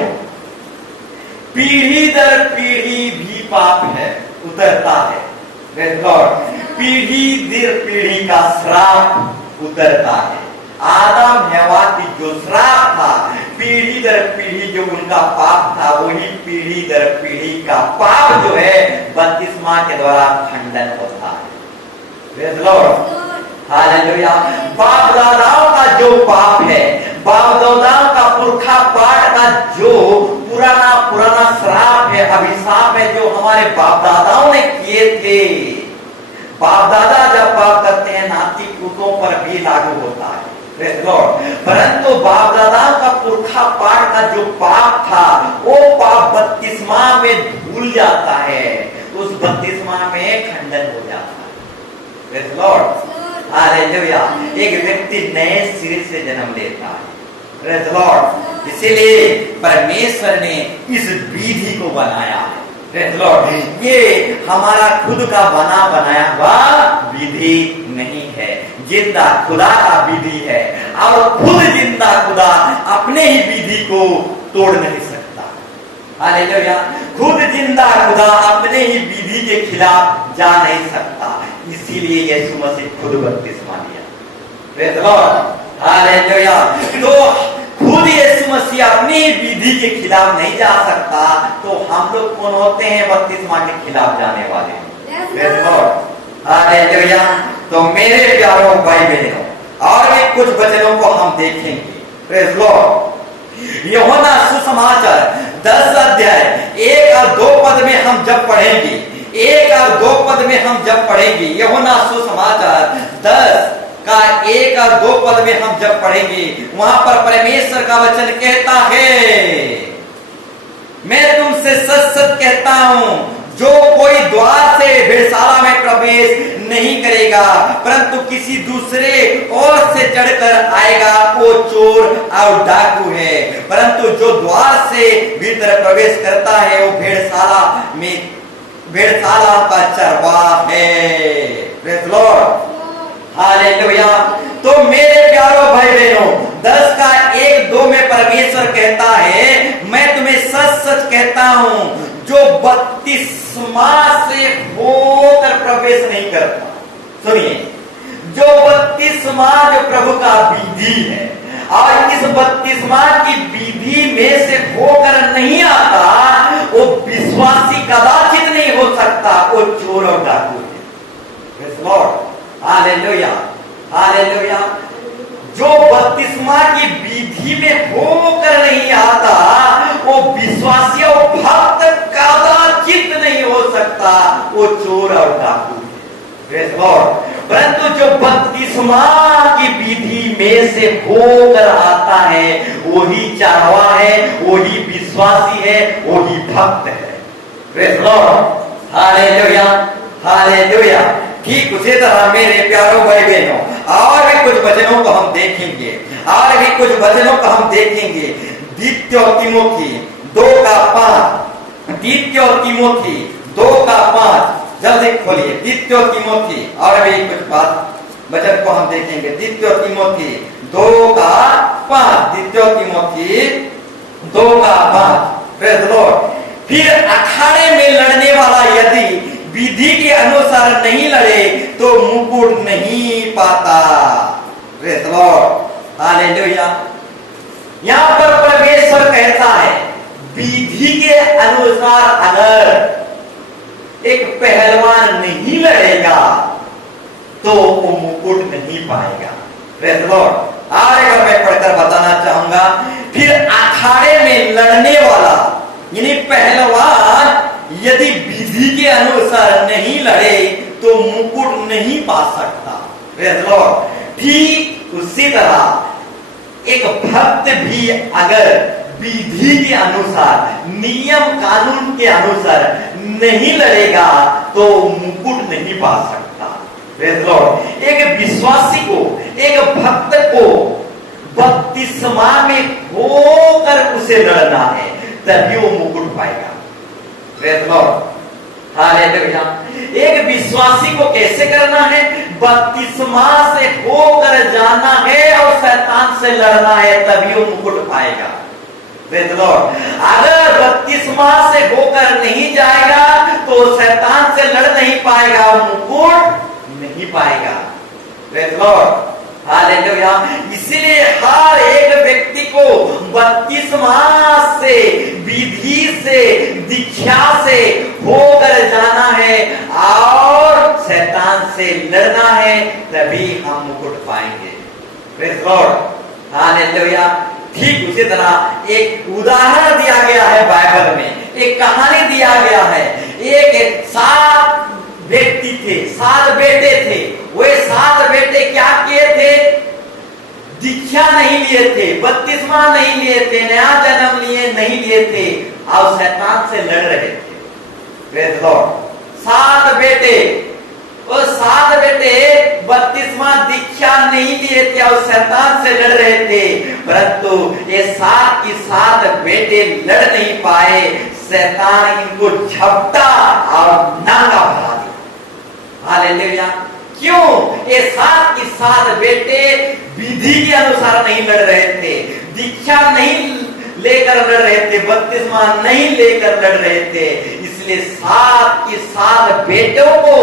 पीढ़ी दर पीढ़ी भी पाप है, उतरता है। Praise the Lord. पीढ़ी दर पीढ़ी का श्राप उतरता है। आदम हेवा की जो श्राप था, पीढ़ी दर पीढ़ी जो उनका पाप था, वही पीढ़ी दर पीढ़ी का पाप जो है बपतिस्मा के द्वारा खंडन होता है। Praise the Lord, hallelujah. बाप दादाओं का जो पाप है, बाप दादाओं का पुरखा पाठ का जो पुराना श्राप है, अभिशाप है, जो हमारे बाप दादाओं ने किए थे, बाप दादा जब पाप करते हैं, नाती पुतों पर भी लागू होता है। परंतु बाप दादा का पुरखा पाठ का जो पाप था, वो पाप बपतिस्मा में धुल जाता है, उस बपतिस्मा में खंडन हो जाता है। Praise the Lord, hallelujah. एक व्यक्ति नए सिरे से जन्म लेता है। Praise the Lord. इसीलिए परमेश्वर ने इस विधि को बनाया है। Praise the Lord. ये हमारा खुद का बना बनाया हुआ विधि नहीं है, जिंदा खुदा का विधि है, और खुद जिंदा खुदा अपने ही विधि को तोड़ नहीं सकता। हालेलुया। खुद जिंदा खुदा अपने ही विधि के खिलाफ जा नहीं सकता, इसीलिए यीशु मसीह खुद बपतिस्मा लिया। Praise the Lord, hallelujah. तो खुद यीशु मसीह अपनी विधि के खिलाफ नहीं जा सकता, तो हम लोग कौन होते हैं बपतिस्मा के खिलाफ जाने वाले? Praise the Lord, hallelujah. तो मेरे प्यारों भाई बहनों, और भी कुछ वचनों को हम देखेंगे। Praise the Lord. यूहन्ना सुसमाचार 10 अध्याय 1 और 2 पद में हम जब पढ़ेंगे, 1 और 2 पद में हम जब पढ़ेंगे, यूहन्ना सुसमाचार 10 का 1 और 2 पद में हम जब पढ़ेंगे, वहां पर परमेश्वर का वचन कहता है, मैं तुमसे सच सच कहता हूं, जो कोई द्वार से भेड़शाला में प्रवेश नहीं करेगा, परंतु किसी दूसरे ओर से चढ़कर आएगा, वो चोर और डाकू है। परंतु जो द्वार से भीतर प्रवेश करता है, वो भेड़शाला का चरवाहा है। Praise Lord, hallelujah. तो मेरे प्यारो भाई बहनों, 10 का 1-2 में परमेश्वर कहता है, मैं तुम्हें सच सच कहता हूं, जो बपतिस्मा से होकर प्रवेश नहीं करता। सुनिए, जो बपतिस्मा जो प्रभु का विधि है, और इस बपतिस्मा की विधि में से होकर नहीं आता, वो विश्वासी कदाचित नहीं हो सकता, वो चोर और डाकू है। Praise Lord, hallelujah, hallelujah. जो बपतिस्मा की विधि में होकर नहीं आता, वो विश्वासी और भक्त कदाचित नहीं हो सकता, वो चोर और डाकू है। Praise Lord. परंतु जो बपतिस्मा की विधि में से होकर आता है, वही चरवाहा है, वही विश्वासी है, वही भक्त है। Praise Lord, hallelujah, hallelujah. ठीक उसी तरह मेरे प्यारों भाई बहनों, और भी कुछ वचनों को हम देखेंगे, और भी कुछ वचनों को हम देखेंगे। द्वितीय तिमोथी 2:5, द्वितीय तिमोथी 2:5, जल्दी खोलिए द्वितीय तिमोथी, और भी कुछ बात वचन को हम देखेंगे। द्वितीय तिमोथी 2:5, द्वितीय तिमोथी 2:5। Praise Lord. फिर अखाड़े में लड़ने वाला यदि विधि के अनुसार नहीं लड़े, तो मुकुट नहीं पाता। Praise Lord, hallelujah. यहां पर परमेश्वर कहता है, विधि के अनुसार अगर एक पहलवान नहीं लड़ेगा, तो वो मुकुट नहीं पाएगा। Praise Lord. और अगर मैं पढ़कर बताना चाहूंगा, फिर अखाड़े में लड़ने वाला यानी पहलवान यदि विधि के अनुसार नहीं लड़े, तो मुकुट नहीं पा सकता। Praise Lord. ठीक उसी तरह एक भक्त भी अगर विधि के अनुसार, नियम कानून के अनुसार नहीं लड़ेगा, तो मुकुट नहीं पा सकता। Praise Lord. एक विश्वासी को, एक भक्त को बपतिस्मा में होकर उसे लड़ना है, तभी वो मुकुट पाएगा। Praise Lord, hallelujah. एक विश्वासी को कैसे करना है? बपतिस्मा से होकर जाना है और शैतान से लड़ना है, तभी वो मुकुट पाएगा। Praise Lord. अगर बपतिस्मा से होकर नहीं जाएगा, तो शैतान से लड़ नहीं पाएगा, मुकुट नहीं पाएगा। Praise Lord, hallelujah. इसीलिए हर एक व्यक्ति को बपतिस्मा से, विधि से, दीक्षा से होकर जाना है और शैतान से लड़ना है, तभी हम मुकुट पाएंगे। Praise Lord, hallelujah. ठीक उसी तरह एक उदाहरण दिया गया है बाइबल में, एक कहानी दिया गया है। एक 7 व्यक्ति थे, 7 बेटे थे। वे 7 बेटे क्या किए थे? दीक्षा नहीं लिए थे, बपतिस्मा नहीं लिए थे, नया जन्म लिए नहीं लिए थे, और शैतान से लड़ रहे थे। Praise Lord. 7 बेटे, वो 7 बेटे बपतिस्मा दीक्षा नहीं लिए थे और शैतान से लड़ रहे थे, परंतु ये 7 की 7 बेटे लड़ नहीं पाए। शैतान इनको झपटा और नांगा भगा दिया। हालेलुया। क्यों? ये 7 की 7 बेटे विधि के अनुसार नहीं लड़ रहे थे, दीक्षा नहीं लेकर लड़ रहे थे, बपतिस्मा नहीं लेकर लड़ रहे थे। इसलिए 7 की 7 बेटों को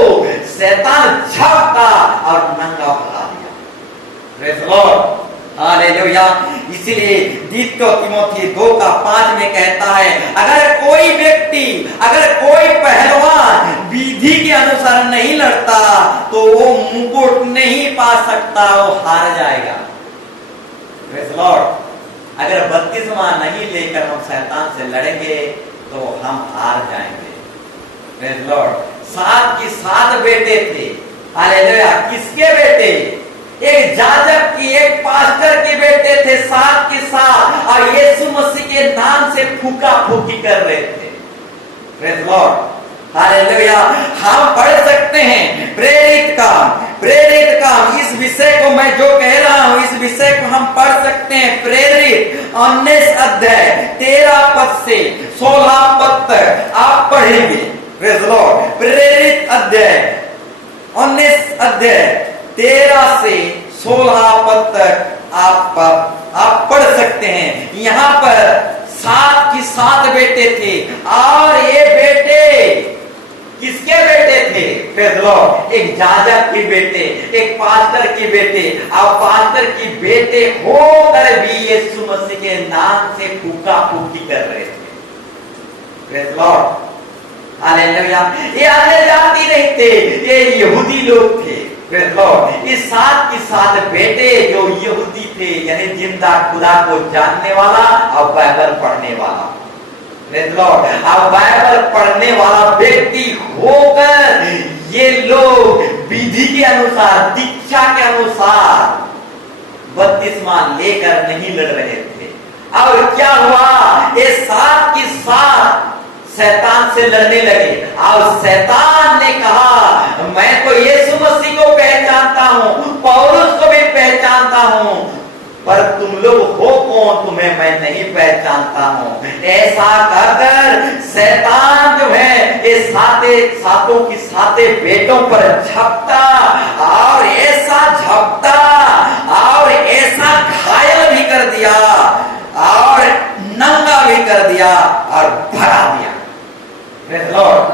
शैतान झपटा और नंगा भगा दिया। Praise Lord, hallelujah. इसलिए द्वितीय तिमोथी 2:5 में कहता है, अगर कोई व्यक्ति, अगर कोई पहलवान विधि के अनुसार नहीं लड़ता, तो वो मुकुट नहीं पा सकता, वो हार जाएगा। Praise Lord. अगर बपतिस्मा नहीं लेकर हम शैतान से लड़ेंगे, तो हम हार जाएंगे। Praise Lord. 7 की 7 बेटे थे। हालेलुया। किसके बेटे? एक जाजक की, एक पास्टर के बेटे थे, साथ के साथ और यीशु मसीह के नाम से फूका फूकी कर रहे थे। Praise Lord, hallelujah. हम पढ़ सकते हैं प्रेरित काम इस विषय को मैं जो कह रहा हूं, इस विषय को हम पढ़ सकते हैं प्रेरित 19 अध्याय 13 पद से 16 पद तक आप पढ़ेंगे। प्रेज़ लॉर्ड, प्रेरित अध्याय 19 अध्याय 13 से 16 पद तक आप पढ़ सकते हैं। यहां पर 7 की 7 बेटे थे और ये बेटे किसके बेटे थे? प्रेज़ लॉर्ड, एक जाजक के बेटे, एक पास्टर के बेटे और पास्टर की बेटे होकर भी यीशु मसीह के नाम से फूका फूकी कर रहे थे। Praise Lord, hallelujah. ये अन्य जाति नहीं थे, ये यहूदी लोग थे। प्रेज़ लॉर्ड, इस 7 की 7 बेटे जो यहूदी थे, यानी जिंदा खुदा को जानने वाला और बाइबल पढ़ने वाला। प्रेज़ लॉर्ड, अब बाइबल पढ़ने वाला व्यक्ति होकर ये लोग विधि के अनुसार, दीक्षा के अनुसार बपतिस्मा लेकर नहीं लड़ रहे थे। और क्या हुआ? ये 7 की 7 शैतान से लड़ने लगे और शैतान ने कहा मैं तो यीशु मसीह को पहचानता हूं, पौलुस को भी पहचानता हूं, पर तुम लोग हो कौन, तुम्हें मैं नहीं पहचानता हूं। ऐसा कहकर शैतान जो है ये सातों की 7 बेटों पर झपटा और ऐसा झपटा और ऐसा घायल भी कर दिया और नंगा भी कर दिया और भगा दिया। प्रेज़ लॉर्ड,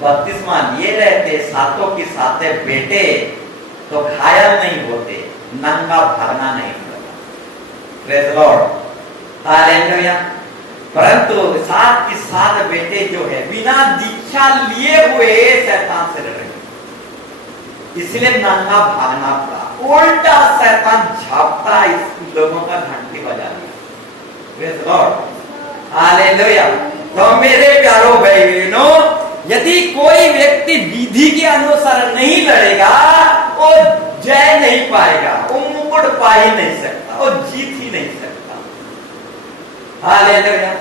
बपतिस्मा लिए रहते 7 की 7 बेटे तो घायल नहीं होते, नंगा भरना नहीं होता। Praise Lord, hallelujah. परंतु 7 की 7 बेटे जो है बिना दीक्षा लिए हुए शैतान से लड़ रहे, इसलिए नंगा भागना पड़ा। उल्टा शैतान झापता इस लोगों का घंटी बजा दिया। Praise Lord, hallelujah. तो मेरे प्यारो भाई बहनों, यदि कोई व्यक्ति विधि के अनुसार नहीं लड़ेगा वो जय नहीं पाएगा, वो मुकुट पा ही नहीं सकता, वो जीत ही नहीं सकता। हालेलुया।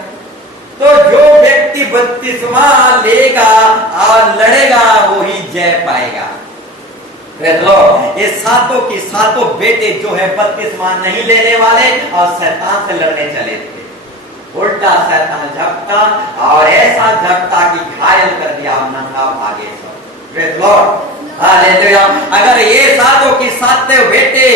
तो जो व्यक्ति बपतिस्मा लेगा और लड़ेगा वो ही जय पाएगा। ये 7 की 7 बेटे जो है बपतिस्मा नहीं लेने वाले और शैतान से लड़ने चले थे। उल्टा शैतान झपटा और ऐसा झपटा कि घायल कर दिया, नंगा भागे सब। Praise Lord, hallelujah. अगर ये 7 की 7 बेटे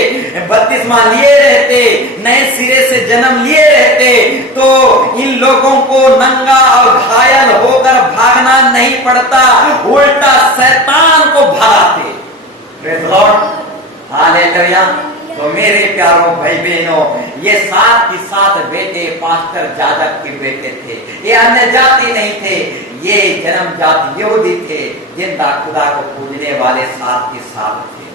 बपतिस्मा लिए रहते, नए सिरे से जन्म लिए रहते, तो इन लोगों को नंगा और घायल होकर भागना नहीं पड़ता, उल्टा शैतान को भगाते। Praise Lord, hallelujah. तो मेरे प्यारों भाई बहनों, ये 7 की 7 बेटे पास्टर जाजक के बेटे थे। ये अन्य जाति नहीं थे, ये जन्म जाति यहूदी थे, जिंदा खुदा को पूजने वाले 7 की 7 थे।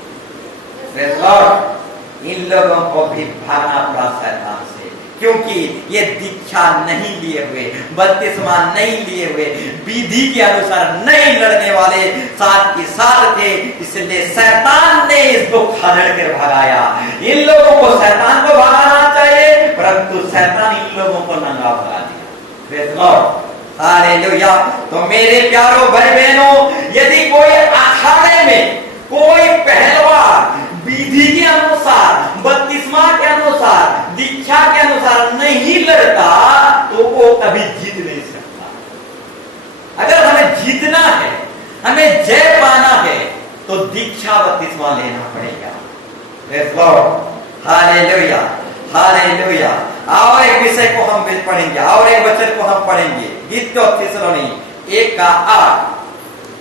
प्रेज़ लॉर्ड, इन लोगों को भी भागना पड़ा शैतान से, क्योंकि ये दीक्षा नहीं लिए हुए, बपतिस्मा नहीं लिए हुए, विधि के अनुसार नहीं लड़ने वाले 7 की 7 थे। इसलिए शैतान ने इसको खदेड़ कर भगाया। इन लोगों को शैतान को भगाना चाहिए, परंतु शैतान इन लोगों को नंगा भगा दिया। Praise Lord, hallelujah. तो मेरे प्यारों भाई बहनों, यदि कोई अखाड़े में कोई पहलवान विधि के अनुसार, बपतिस्मा के अनुसार, दीक्षा के अनुसार नहीं लड़ता तो वो कभी जीत नहीं सकता। अगर हमें जीतना है, हमें जय पाना है, तो दीक्षा बपतिस्मा लेना पड़ेगा। Praise Lord, hallelujah, hallelujah. और एक विषय को हम पढ़ेंगे, और एक वचन को हम पढ़ेंगे, द्वितीय थिस्सलुनी 1 का 8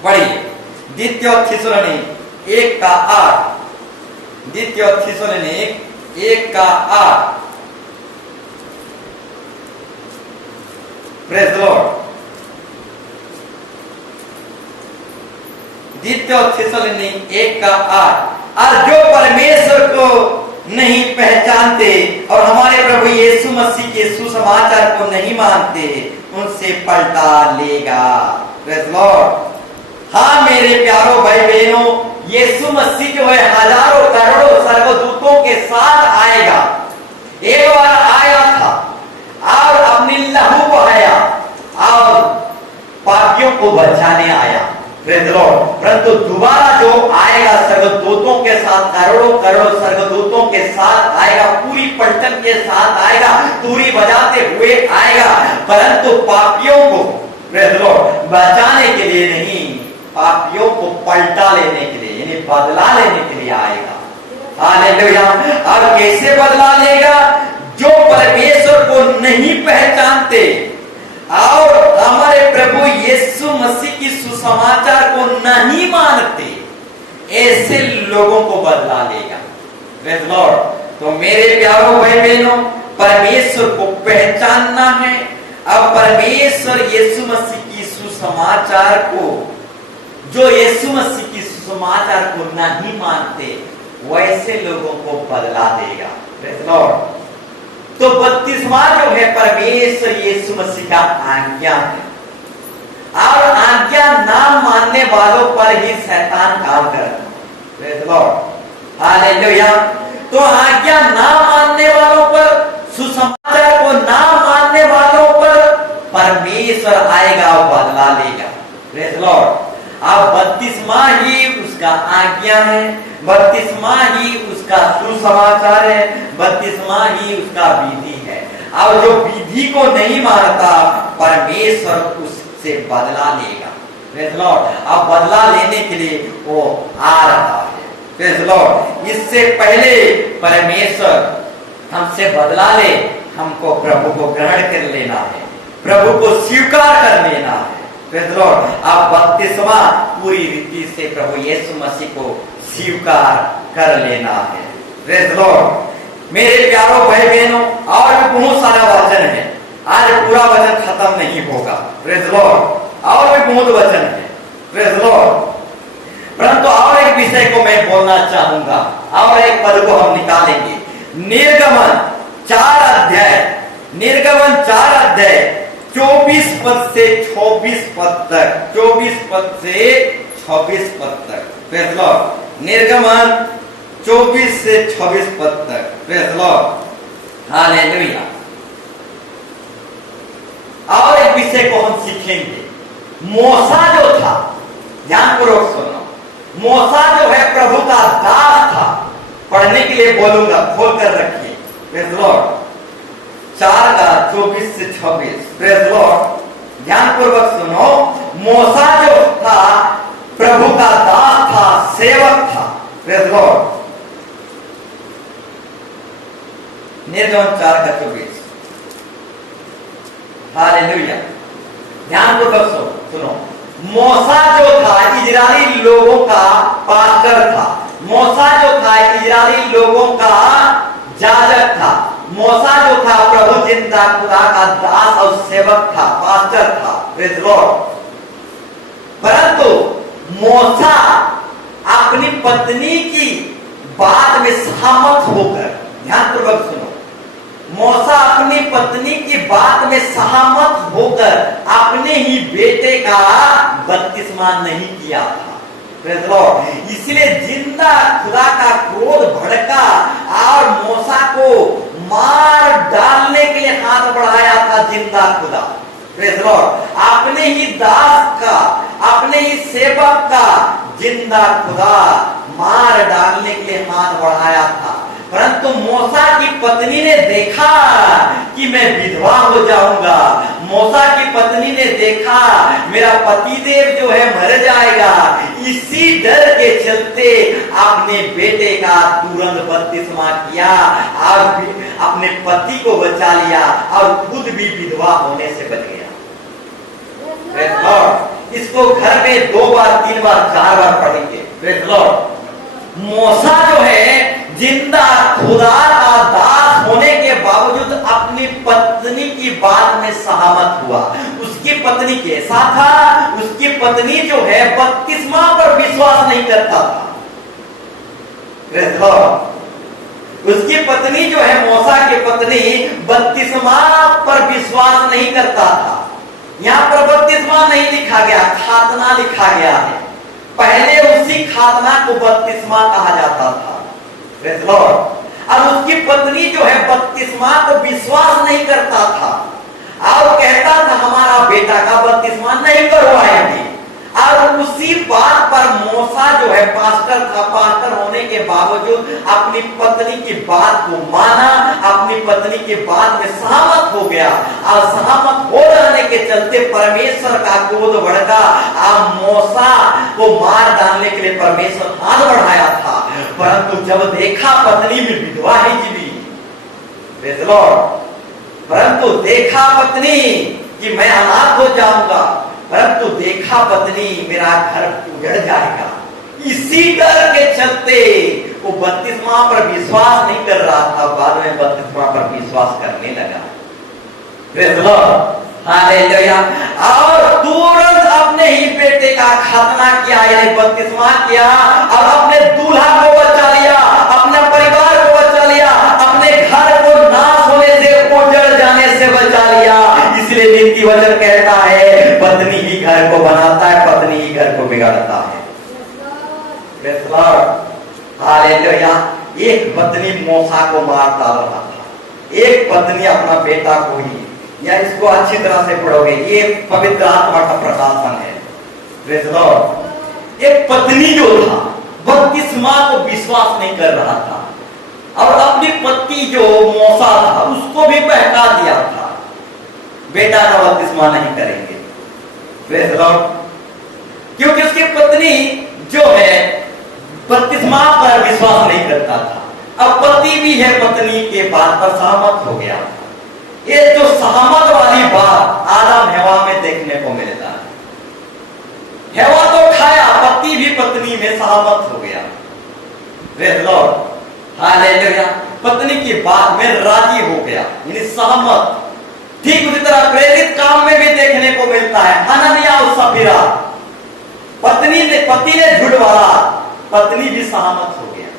पढ़िए। द्वितीय थिस्सलुनी 1 का 8, द्वितीय थिस्सलुनी 1 का 8। प्रेज़ लॉर्ड, द्वितीय थिस्सलुनी 1 का 8। और जो परमेश्वर को नहीं पहचानते और हमारे प्रभु यीशु मसीह के सुसमाचार को नहीं मानते, उनसे पलटा लेगा। प्रेज़ लॉर्ड, हाँ मेरे प्यारों भाई बहनों, यीशु मसीह जो है हजारों करोड़ों स्वर्गदूतों के साथ आएगा। एक बार आया था और अपनी लहू बहाया और पापियों को बचाने आया, प्रेज़ द लॉर्ड। परंतु दोबारा जो आएगा स्वर्गदूतों के साथ, करोड़ों करोड़ स्वर्गदूतों के साथ आएगा, पूरी पलटन के साथ आएगा, तुरी बजाते हुए आएगा, परंतु पापियों को, प्रेज़ द लॉर्ड, बचाने के लिए नहीं, पापियों को पलटा लेने के लिए, यानी बदला लेने के लिए आएगा। हालेलुया। और कैसे बदला लेगा? जो परमेश्वर को नहीं पहचानते और हमारे प्रभु यीशु मसीह की सुसमाचार को नहीं मानते, ऐसे लोगों को बदला लेगा, प्रेज़ द लॉर्ड। तो मेरे प्यारों भाई बहनों, परमेश्वर को पहचानना है। अब परमेश्वर यीशु मसीह की सुसमाचार को, जो यीशु मसीह की सुसमाचार को नहीं मानते, वैसे लोगों को बदला देगा, प्रेज़ द लॉर्ड। तो बपतिस्मा जो है परमेश्वर यीशु मसीह का आज्ञा है, और आज्ञा ना मानने वालों पर ही शैतान काम करता है, प्रेज़ द लॉर्ड। हालेलुया। तो आज्ञा ना मानने वालों पर, सुसमाचार को ना मानने वालों पर परमेश्वर आएगा और बदला लेगा, प्रेज़ द लॉर्ड। अब बपतिस्मा ही उसका आज्ञा है, बपतिस्मा ही उसका सुसमाचार है, बपतिस्मा ही उसका विधि है। और जो विधि को नहीं मानता, परमेश्वर उससे बदला लेगा, प्रेज़ द लॉर्ड। अब बदला लेने के लिए वो आ रहा है, प्रेज़ द लॉर्ड। इससे पहले परमेश्वर हमसे बदला ले, हमको प्रभु को ग्रहण कर लेना है, प्रभु को स्वीकार कर लेना है, प्रेज़ द लॉर्ड। अब बपतिस्मा पूरी रीति से प्रभु यीशु मसीह को स्वीकार कर लेना है, प्रेज़ द लॉर्ड। मेरे प्यारों भाई बहनों, और भी बहुत सारा वचन है, आज पूरा वचन खत्म नहीं होगा, प्रेज़ द लॉर्ड। और भी बहुत वचन है, प्रेज़ द लॉर्ड। परंतु और एक विषय को मैं बोलना चाहूंगा, और एक पद को हम निकालेंगे। निर्गमन 4 अध्याय, निर्गमन 4 अध्याय 24 पद से 26 पद तक, 24 पद से 26 पद तक, प्रेज़ द लॉर्ड। निर्गमन 24 से 26 पद तक, प्रेज़ द लॉर्ड। हालेलुया। और एक विषय को हम सीखेंगे। मूसा जो था, ध्यानपूर्वक सुनो, मूसा जो है प्रभु का दास था। पढ़ने के लिए बोलूंगा, खोल कर रखिए, प्रेज़ द लॉर्ड। 4 का 24 से 26, प्रेज़ द लॉर्ड। ध्यानपूर्वक सुनो। मूसा जो था प्रभु का दास था, सेवक था, प्रेज़ द लॉर्ड। निर्गमन 4 का 24। हालेलुया। ध्यानपूर्वक सुनो। मूसा जो था इजरायली लोगों का पास्टर था, मूसा जो था इजरायली लोगों का याजक था, मूसा जो था प्रभु जिंदा खुदा का दास और सेवक था, पास्टर था, प्रेज़ द लॉर्ड। परंतु मूसा अपनी पत्नी की बात में सहमत होकर, ध्यानपूर्वक सुनो, मूसा अपनी पत्नी की बात में सहमत होकर अपने ही बेटे का बपतिस्मा नहीं किया था, प्रेज़ द लॉर्ड। इसलिए जिंदा खुदा का क्रोध भड़का और मूसा को मार डालने के लिए हाथ बढ़ाया था जिंदा खुदा, प्रेज़ द लॉर्ड। अपने ही दास का, अपने ही सेवक का जिंदा खुदा मार डालने के लिए हाथ बढ़ाया था। परंतु मूसा की पत्नी ने देखा कि मैं विधवा हो जाऊंगा, मूसा की पत्नी ने देखा मेरा पतिदेव जो है मर जाएगा, इसी डर के चलते अपने बेटे का तुरंत बपतिस्मा किया और अपने पति को बचा लिया और खुद भी विधवा होने से बच गया। Praise the Lord. इसको घर में 2 बार 3 बार 4 बार पढ़ेंगे, प्रेज़ द लॉर्ड। मूसा जो है जिंदा खुदा का दास होने के बावजूद अपनी पत्नी की बात में सहमत हुआ। उसकी पत्नी कैसा था? उसकी पत्नी जो है बपतिस्मा पर विश्वास नहीं करता था, प्रेज़ द लॉर्ड। उसकी पत्नी जो है मूसा की पत्नी बपतिस्मा पर विश्वास नहीं करता था। यहाँ पर बपतिस्मा नहीं लिखा गया, खातना लिखा गया है, पहले उसी खातना को बपतिस्मा कहा जाता था। Praise Lord. अब उसकी पत्नी जो है बपतिस्मा को विश्वास नहीं करता था और कहता था हमारा बेटा का बपतिस्मा नहीं करवाएंगे। और उसी बात पर मूसा जो है पास्टर था, पास्टर होने के बावजूद अपनी पत्नी की बात को माना, अपनी पत्नी की बात में सहमत हो गया और सहमत हो जाने के चलते परमेश्वर का क्रोध भड़का और मूसा को मार डालने के लिए परमेश्वर हाथ बढ़ाया था। परंतु जब देखा पत्नी में विधवा ही जीवी, प्रेज़ लॉर्ड, परंतु देखा पत्नी कि मैं अनाथ हो जाऊंगा, परंतु देखा पत्नी मेरा घर उजड़ जाएगा, इसी डर के चलते वो बपतिस्मा पर विश्वास नहीं कर रहा था। बाद में बपतिस्मा पर विश्वास करने लगा। Praise Lord, hallelujah. और तुरंत अपने ही बेटे का खतना किया, यानी बपतिस्मा किया और अपने दूल्हा को बचा लिया, अपने परिवार को बचा लिया, अपने घर को नाश होने से, उजड़ जाने से बचा लिया। इसलिए नीति वचन कहता है पत्नी ही घर को बनाता है, पत्नी ही घर को बिगाड़ता है। Praise Lord, hallelujah. एक पत्नी मूसा को मार डाल रहा था, एक पत्नी अपना बेटा को ही, या इसको अच्छी तरह से पढ़ोगे, ये पवित्र आत्मा का प्रकाशन है। Praise Lord. एक पत्नी जो था बपतिस्मा को विश्वास नहीं कर रहा था और अपनी पति जो मूसा था उसको भी बहका दिया था, बेटा का बपतिस्मा नहीं करेंगे। Praise Lord. क्योंकि उसकी पत्नी जो है बपतिस्मा पर विश्वास नहीं करता था। अब पति भी है पत्नी के बात पर सहमत हो गया। ये जो सहमत वाली बात आदम हवा में देखने को मिलता है। हवा तो खाया, पति भी पत्नी में सहमत हो गया। Praise Lord, hallelujah. पत्नी की बात में राजी हो गया, यानी सहमत। ठीक उसी तरह प्रेरित काम में भी देखने को मिलता है। हनन्याह और सफीरा, पति ने झूठ बोला, पत्नी भी सहमत हो गया,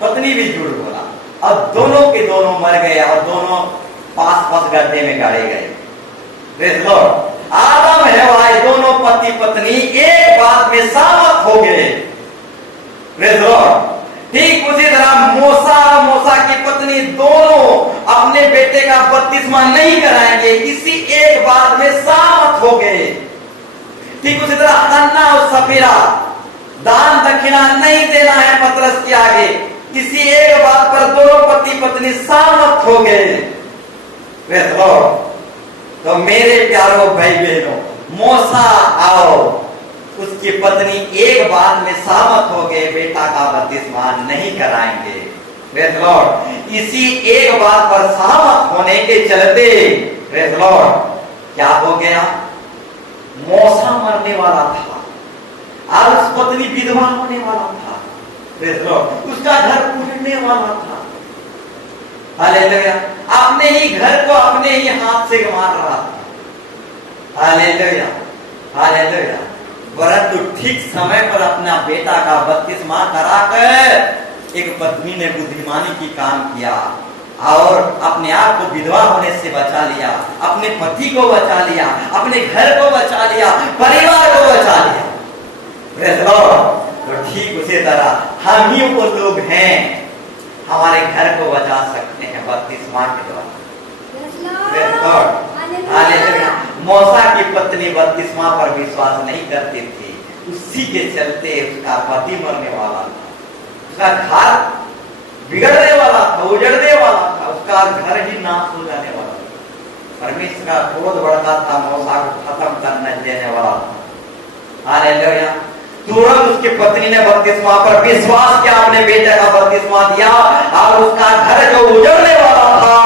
पत्नी भी झूठ बोला। अब दोनों के दोनों मर गए और दोनों पास गड्ढे में गाड़े गए। Praise Lord. आदम हवा दोनों पति पत्नी एक बात में सहमत हो गए। Praise Lord. ठीक उसी तरह मूसा की पत्नी दोनों अपने बेटे का बपतिस्मा नहीं कराएंगे, इसी एक बात में सहमत हो गए। ठीक उसी तरह हन्ना और सफीरा, दान दक्षिणा नहीं देना है पतरस के आगे, इसी एक बात पर दोनों पति पत्नी सहमत हो गए। Praise Lord. तो मेरे प्यारों भाई बहनों, मूसा और उसकी पत्नी एक बात में सहमत हो गए, बेटा का बपतिस्मा नहीं कराएंगे। Praise Lord. इसी एक बात पर सहमत होने के चलते प्रेज़ लॉर्ड क्या हो गया, मूसा मरने वाला था और उस पत्नी विधवा होने वाला था। Praise Lord. उसका घर उजड़ने वाला था। हालेलुया। अपने ही घर को अपने ही हाथ से मार रहा था। Hallelujah, hallelujah. परंतु ठीक समय पर अपना बेटा का बपतिस्मा कराकर एक पत्नी ने बुद्धिमानी की काम किया और अपने आप को विधवा होने से बचा लिया, अपने पति को बचा लिया, अपने घर को बचा लिया, परिवार को बचा लिया। Praise Lord. तो ठीक उसी तरह हम ही वो लोग हैं, हमारे घर को बचा सकते हैं बपतिस्मा के द्वारा। Praise Lord, hallelujah. मूसा की पत्नी बपतिस्मा पर विश्वास नहीं करती थी, उसी के चलते उसका पति मरने वाला था, उसका घर बिगड़ने वाला था, उजड़ने वाला था, उसका घर ही नाश हो जाने वाला था। परमेश्वर का क्रोध बढ़ता था, मूसा को खत्म करने देने वाला था। हालेलुया। तुरंत उसकी पत्नी ने बपतिस्मा पर विश्वास किया, अपने बेटे का बपतिस्मा दिया और उसका घर जो उजड़ने वाला था,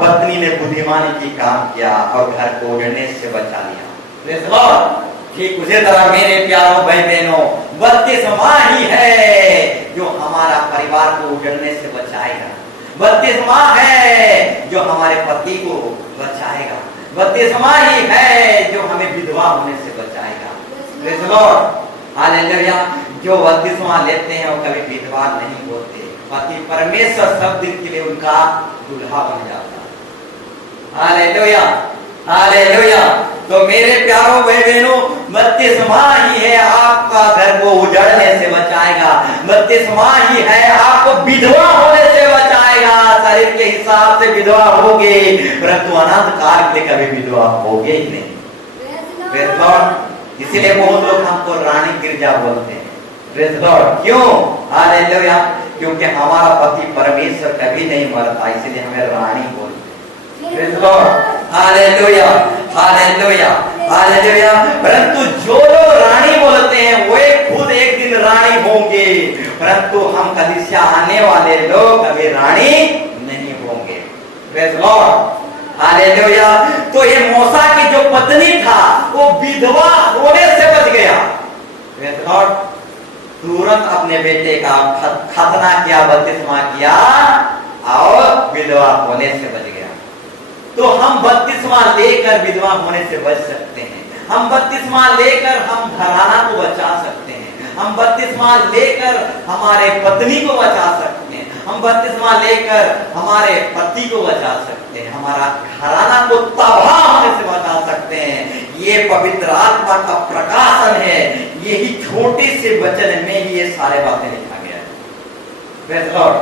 पत्नी ने बुद्धिमानी की काम किया और घर को उजड़ने से बचा लिया। Praise Lord. ठीक उसी तरह मेरे प्यारों भाई बहनों, बपतिस्मा ही है जो हमारा परिवार को उजड़ने से बचाएगा। बपतिस्मा है जो हमारे पति को बचाएगा। बपतिस्मा ही है जो हमें विधवा होने से बचाएगा। Praise Lord, hallelujah. जो बपतिस्मा लेते हैं वो कभी विधवा नहीं होते, पति परमेश्वर सब दिन के लिए उनका दूल्हा बन जाता है। Hallelujah, hallelujah. तो मेरे प्यारों भाई बहनों, बपतिस्मा ही है आपका घर को उजड़ने से बचाएगा, बपतिस्मा ही है आपको विधवा होने से बचाएगा। शरीर के हिसाब से विधवा होगे, परंतु अनंत काल के कभी विधवा होगे ही नहीं। इसीलिए बहुत लोग हमको रानी गिरजा बोलते हैं। क्यों? हालेलुया, क्योंकि हमारा पति परमेश्वर कभी नहीं मरता, इसलिए हमें रानी बोलते हैं। Hallelujah, hallelujah, hallelujah. परंतु जो लोग रानी बोलते हैं वे खुद एक दिन रानी होंगे, परंतु हम कलीसिया आने वाले लोग कभी रानी नहीं होंगे। Praise Lord, hallelujah. तो ये मूसा की जो पत्नी था वो विधवा होने से बच गया। प्रेज़ लॉर्ड, तुरंत अपने बेटे का खतना किया, बपतिस्मा किया और विधवा होने से बच गया। तो हम बपतिस्मा लेकर विधवा होने से बच सकते हैं, हम बपतिस्मा लेकर हम घराना को बचा सकते हैं, हम बपतिस्मा लेकर हमारे पत्नी को बचा सकते हैं, हम बपतिस्मा लेकर हमारे पति को बचा सकते हैं, हमारा घराना को तबाह होने से बचा सकते हैं। ये पवित्र आत्मा का प्रकाशन है, यही छोटे से वचन में ये सारे बातें लिखा गया है। Praise Lord,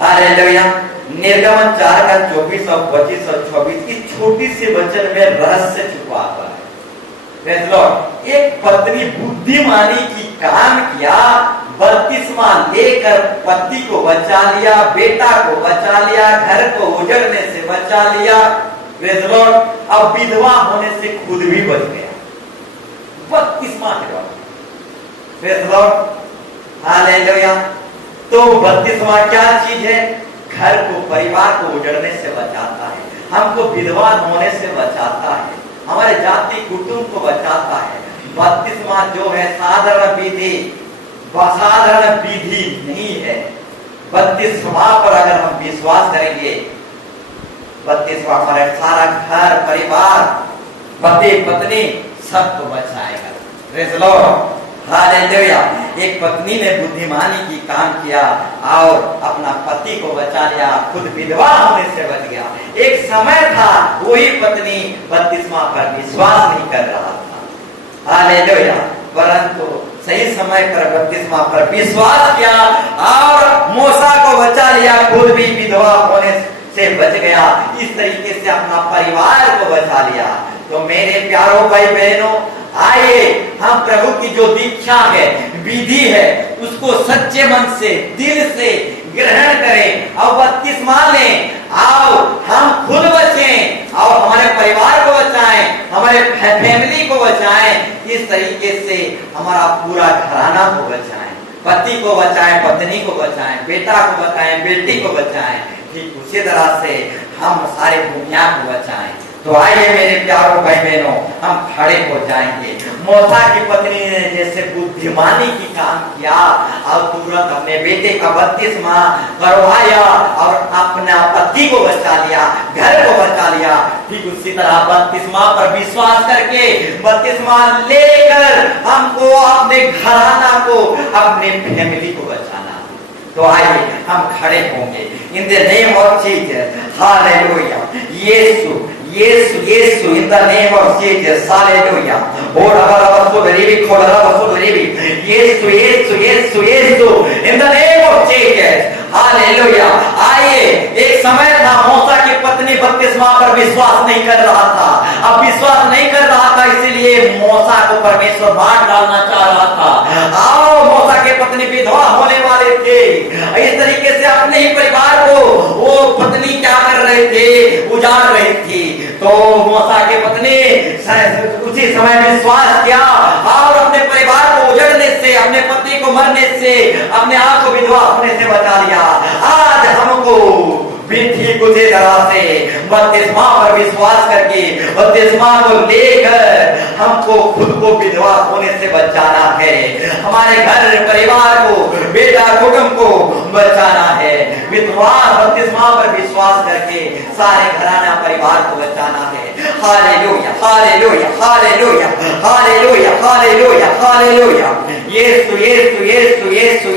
hallelujah. निर्गमन 4 का 24 और 25 और 26 इस छोटी सी वचन में रहस्य छुपा हुआ है। प्रेज़ लॉर्ड, एक पत्नी बुद्धिमानी की काम किया, बपतिस्मा लेकर पति को बचा लिया, बेटा को बचा लिया, घर को उजड़ने से बचा लिया। प्रेज़ लॉर्ड, अब विधवा होने से खुद भी बच गया बपतिस्मा के बाद। Praise Lord, hallelujah. तो बपतिस्मा क्या चीज है? घर को, परिवार को उजड़ने से बचाता है, हमको विधवा होने से बचाता है, हमारे जाति कुटुंब को बचाता है। बपतिस्मा जो है साधारण विधि, असाधारण विधि नहीं है। बपतिस्मा पर अगर हम विश्वास करेंगे, बपतिस्मा हमारे सारा घर परिवार, पति पत्नी सबको बचाएगा। Praise Lord, hallelujah. एक पत्नी ने बुद्धिमानी की काम किया और अपना पति को बचा लिया, खुद विधवा होने से बच गया। एक समय था वही पत्नी बपतिस्मा पर विश्वास नहीं कर रहा था, हालेलुया, परंतु सही समय पर बपतिस्मा पर विश्वास किया और मूसा को बचा लिया, खुद भी विधवा होने से बच गया। इस तरीके से अपना परिवार को बचा लिया। तो मेरे प्यारों भाई बहनों, आइए हम प्रभु की जो दीक्षा है, विधि है, उसको सच्चे मन से, दिल से ग्रहण करें और बपतिस्मा लें। आओ हम खुद बचें और हमारे परिवार को बचाएं, हमारे फैमिली को बचाएं। इस तरीके से हमारा पूरा घराना को बचाएं, पति को बचाएं, पत्नी को बचाएं, बेटा को बचाएं, बेटी को बचाएं। ठीक उसी तरह से हम सारे दुनिया को बचाएं। तो आइए मेरे प्यारों भाई बहनों, हम खड़े हो जाएंगे। मूसा की पत्नी ने जैसे बुद्धिमानी की काम किया और तुरंत अपने बेटे का बपतिस्मा करवाया और अपना पति को बचा लिया, घर को बचा लिया। ठीक उसी तरह बपतिस्मा पर विश्वास करके, बपतिस्मा लेकर हमको अपने घराना को, अपने फैमिली को बचाना। तो आइए हम खड़े होंगे in the name of Jesus, hallelujah. यीशु यीशु यीशु, in the name of Jesus, hallelujah. यीशु यीशु यीशु यीशु, in the name of Jesus, hallelujah. आइए, एक समय था मूसा की पत्नी बपतिस्मा पर विश्वास नहीं कर रहा था। अब विश्वास नहीं कर रहा था, इसीलिए मूसा को परमेश्वर मार डालना चाह रहा था। आओ, मूसा के पत्नी विधवा होने वाले थे। इस तरीके से अपने ही परिवार को वो पत्नी क्या कर रहे थे? उजाड़ रही थी। तो मूसा के पत्नी उसी समय विश्वास किया और अपने परिवार को उजड़ने से, अपने पति को मरने से, अपने आप को विधवा होने से बचा लिया। आज हमको भी ठीक उसी तरह से बपतिस्मा पर विश्वास करके, बपतिस्मा को लेकर हमको खुद को विधवा होने से बचाना है, हमारे घर परिवार को, बेटा कुटुंब को बचाना है। विधवा बपतिस्मा पर विश्वास करके सारे घराना परिवार को बचाना है। Hallelujah, hallelujah, hallelujah, hallelujah, hallelujah, hallelujah. यीशु यीशु यीशु यीशु।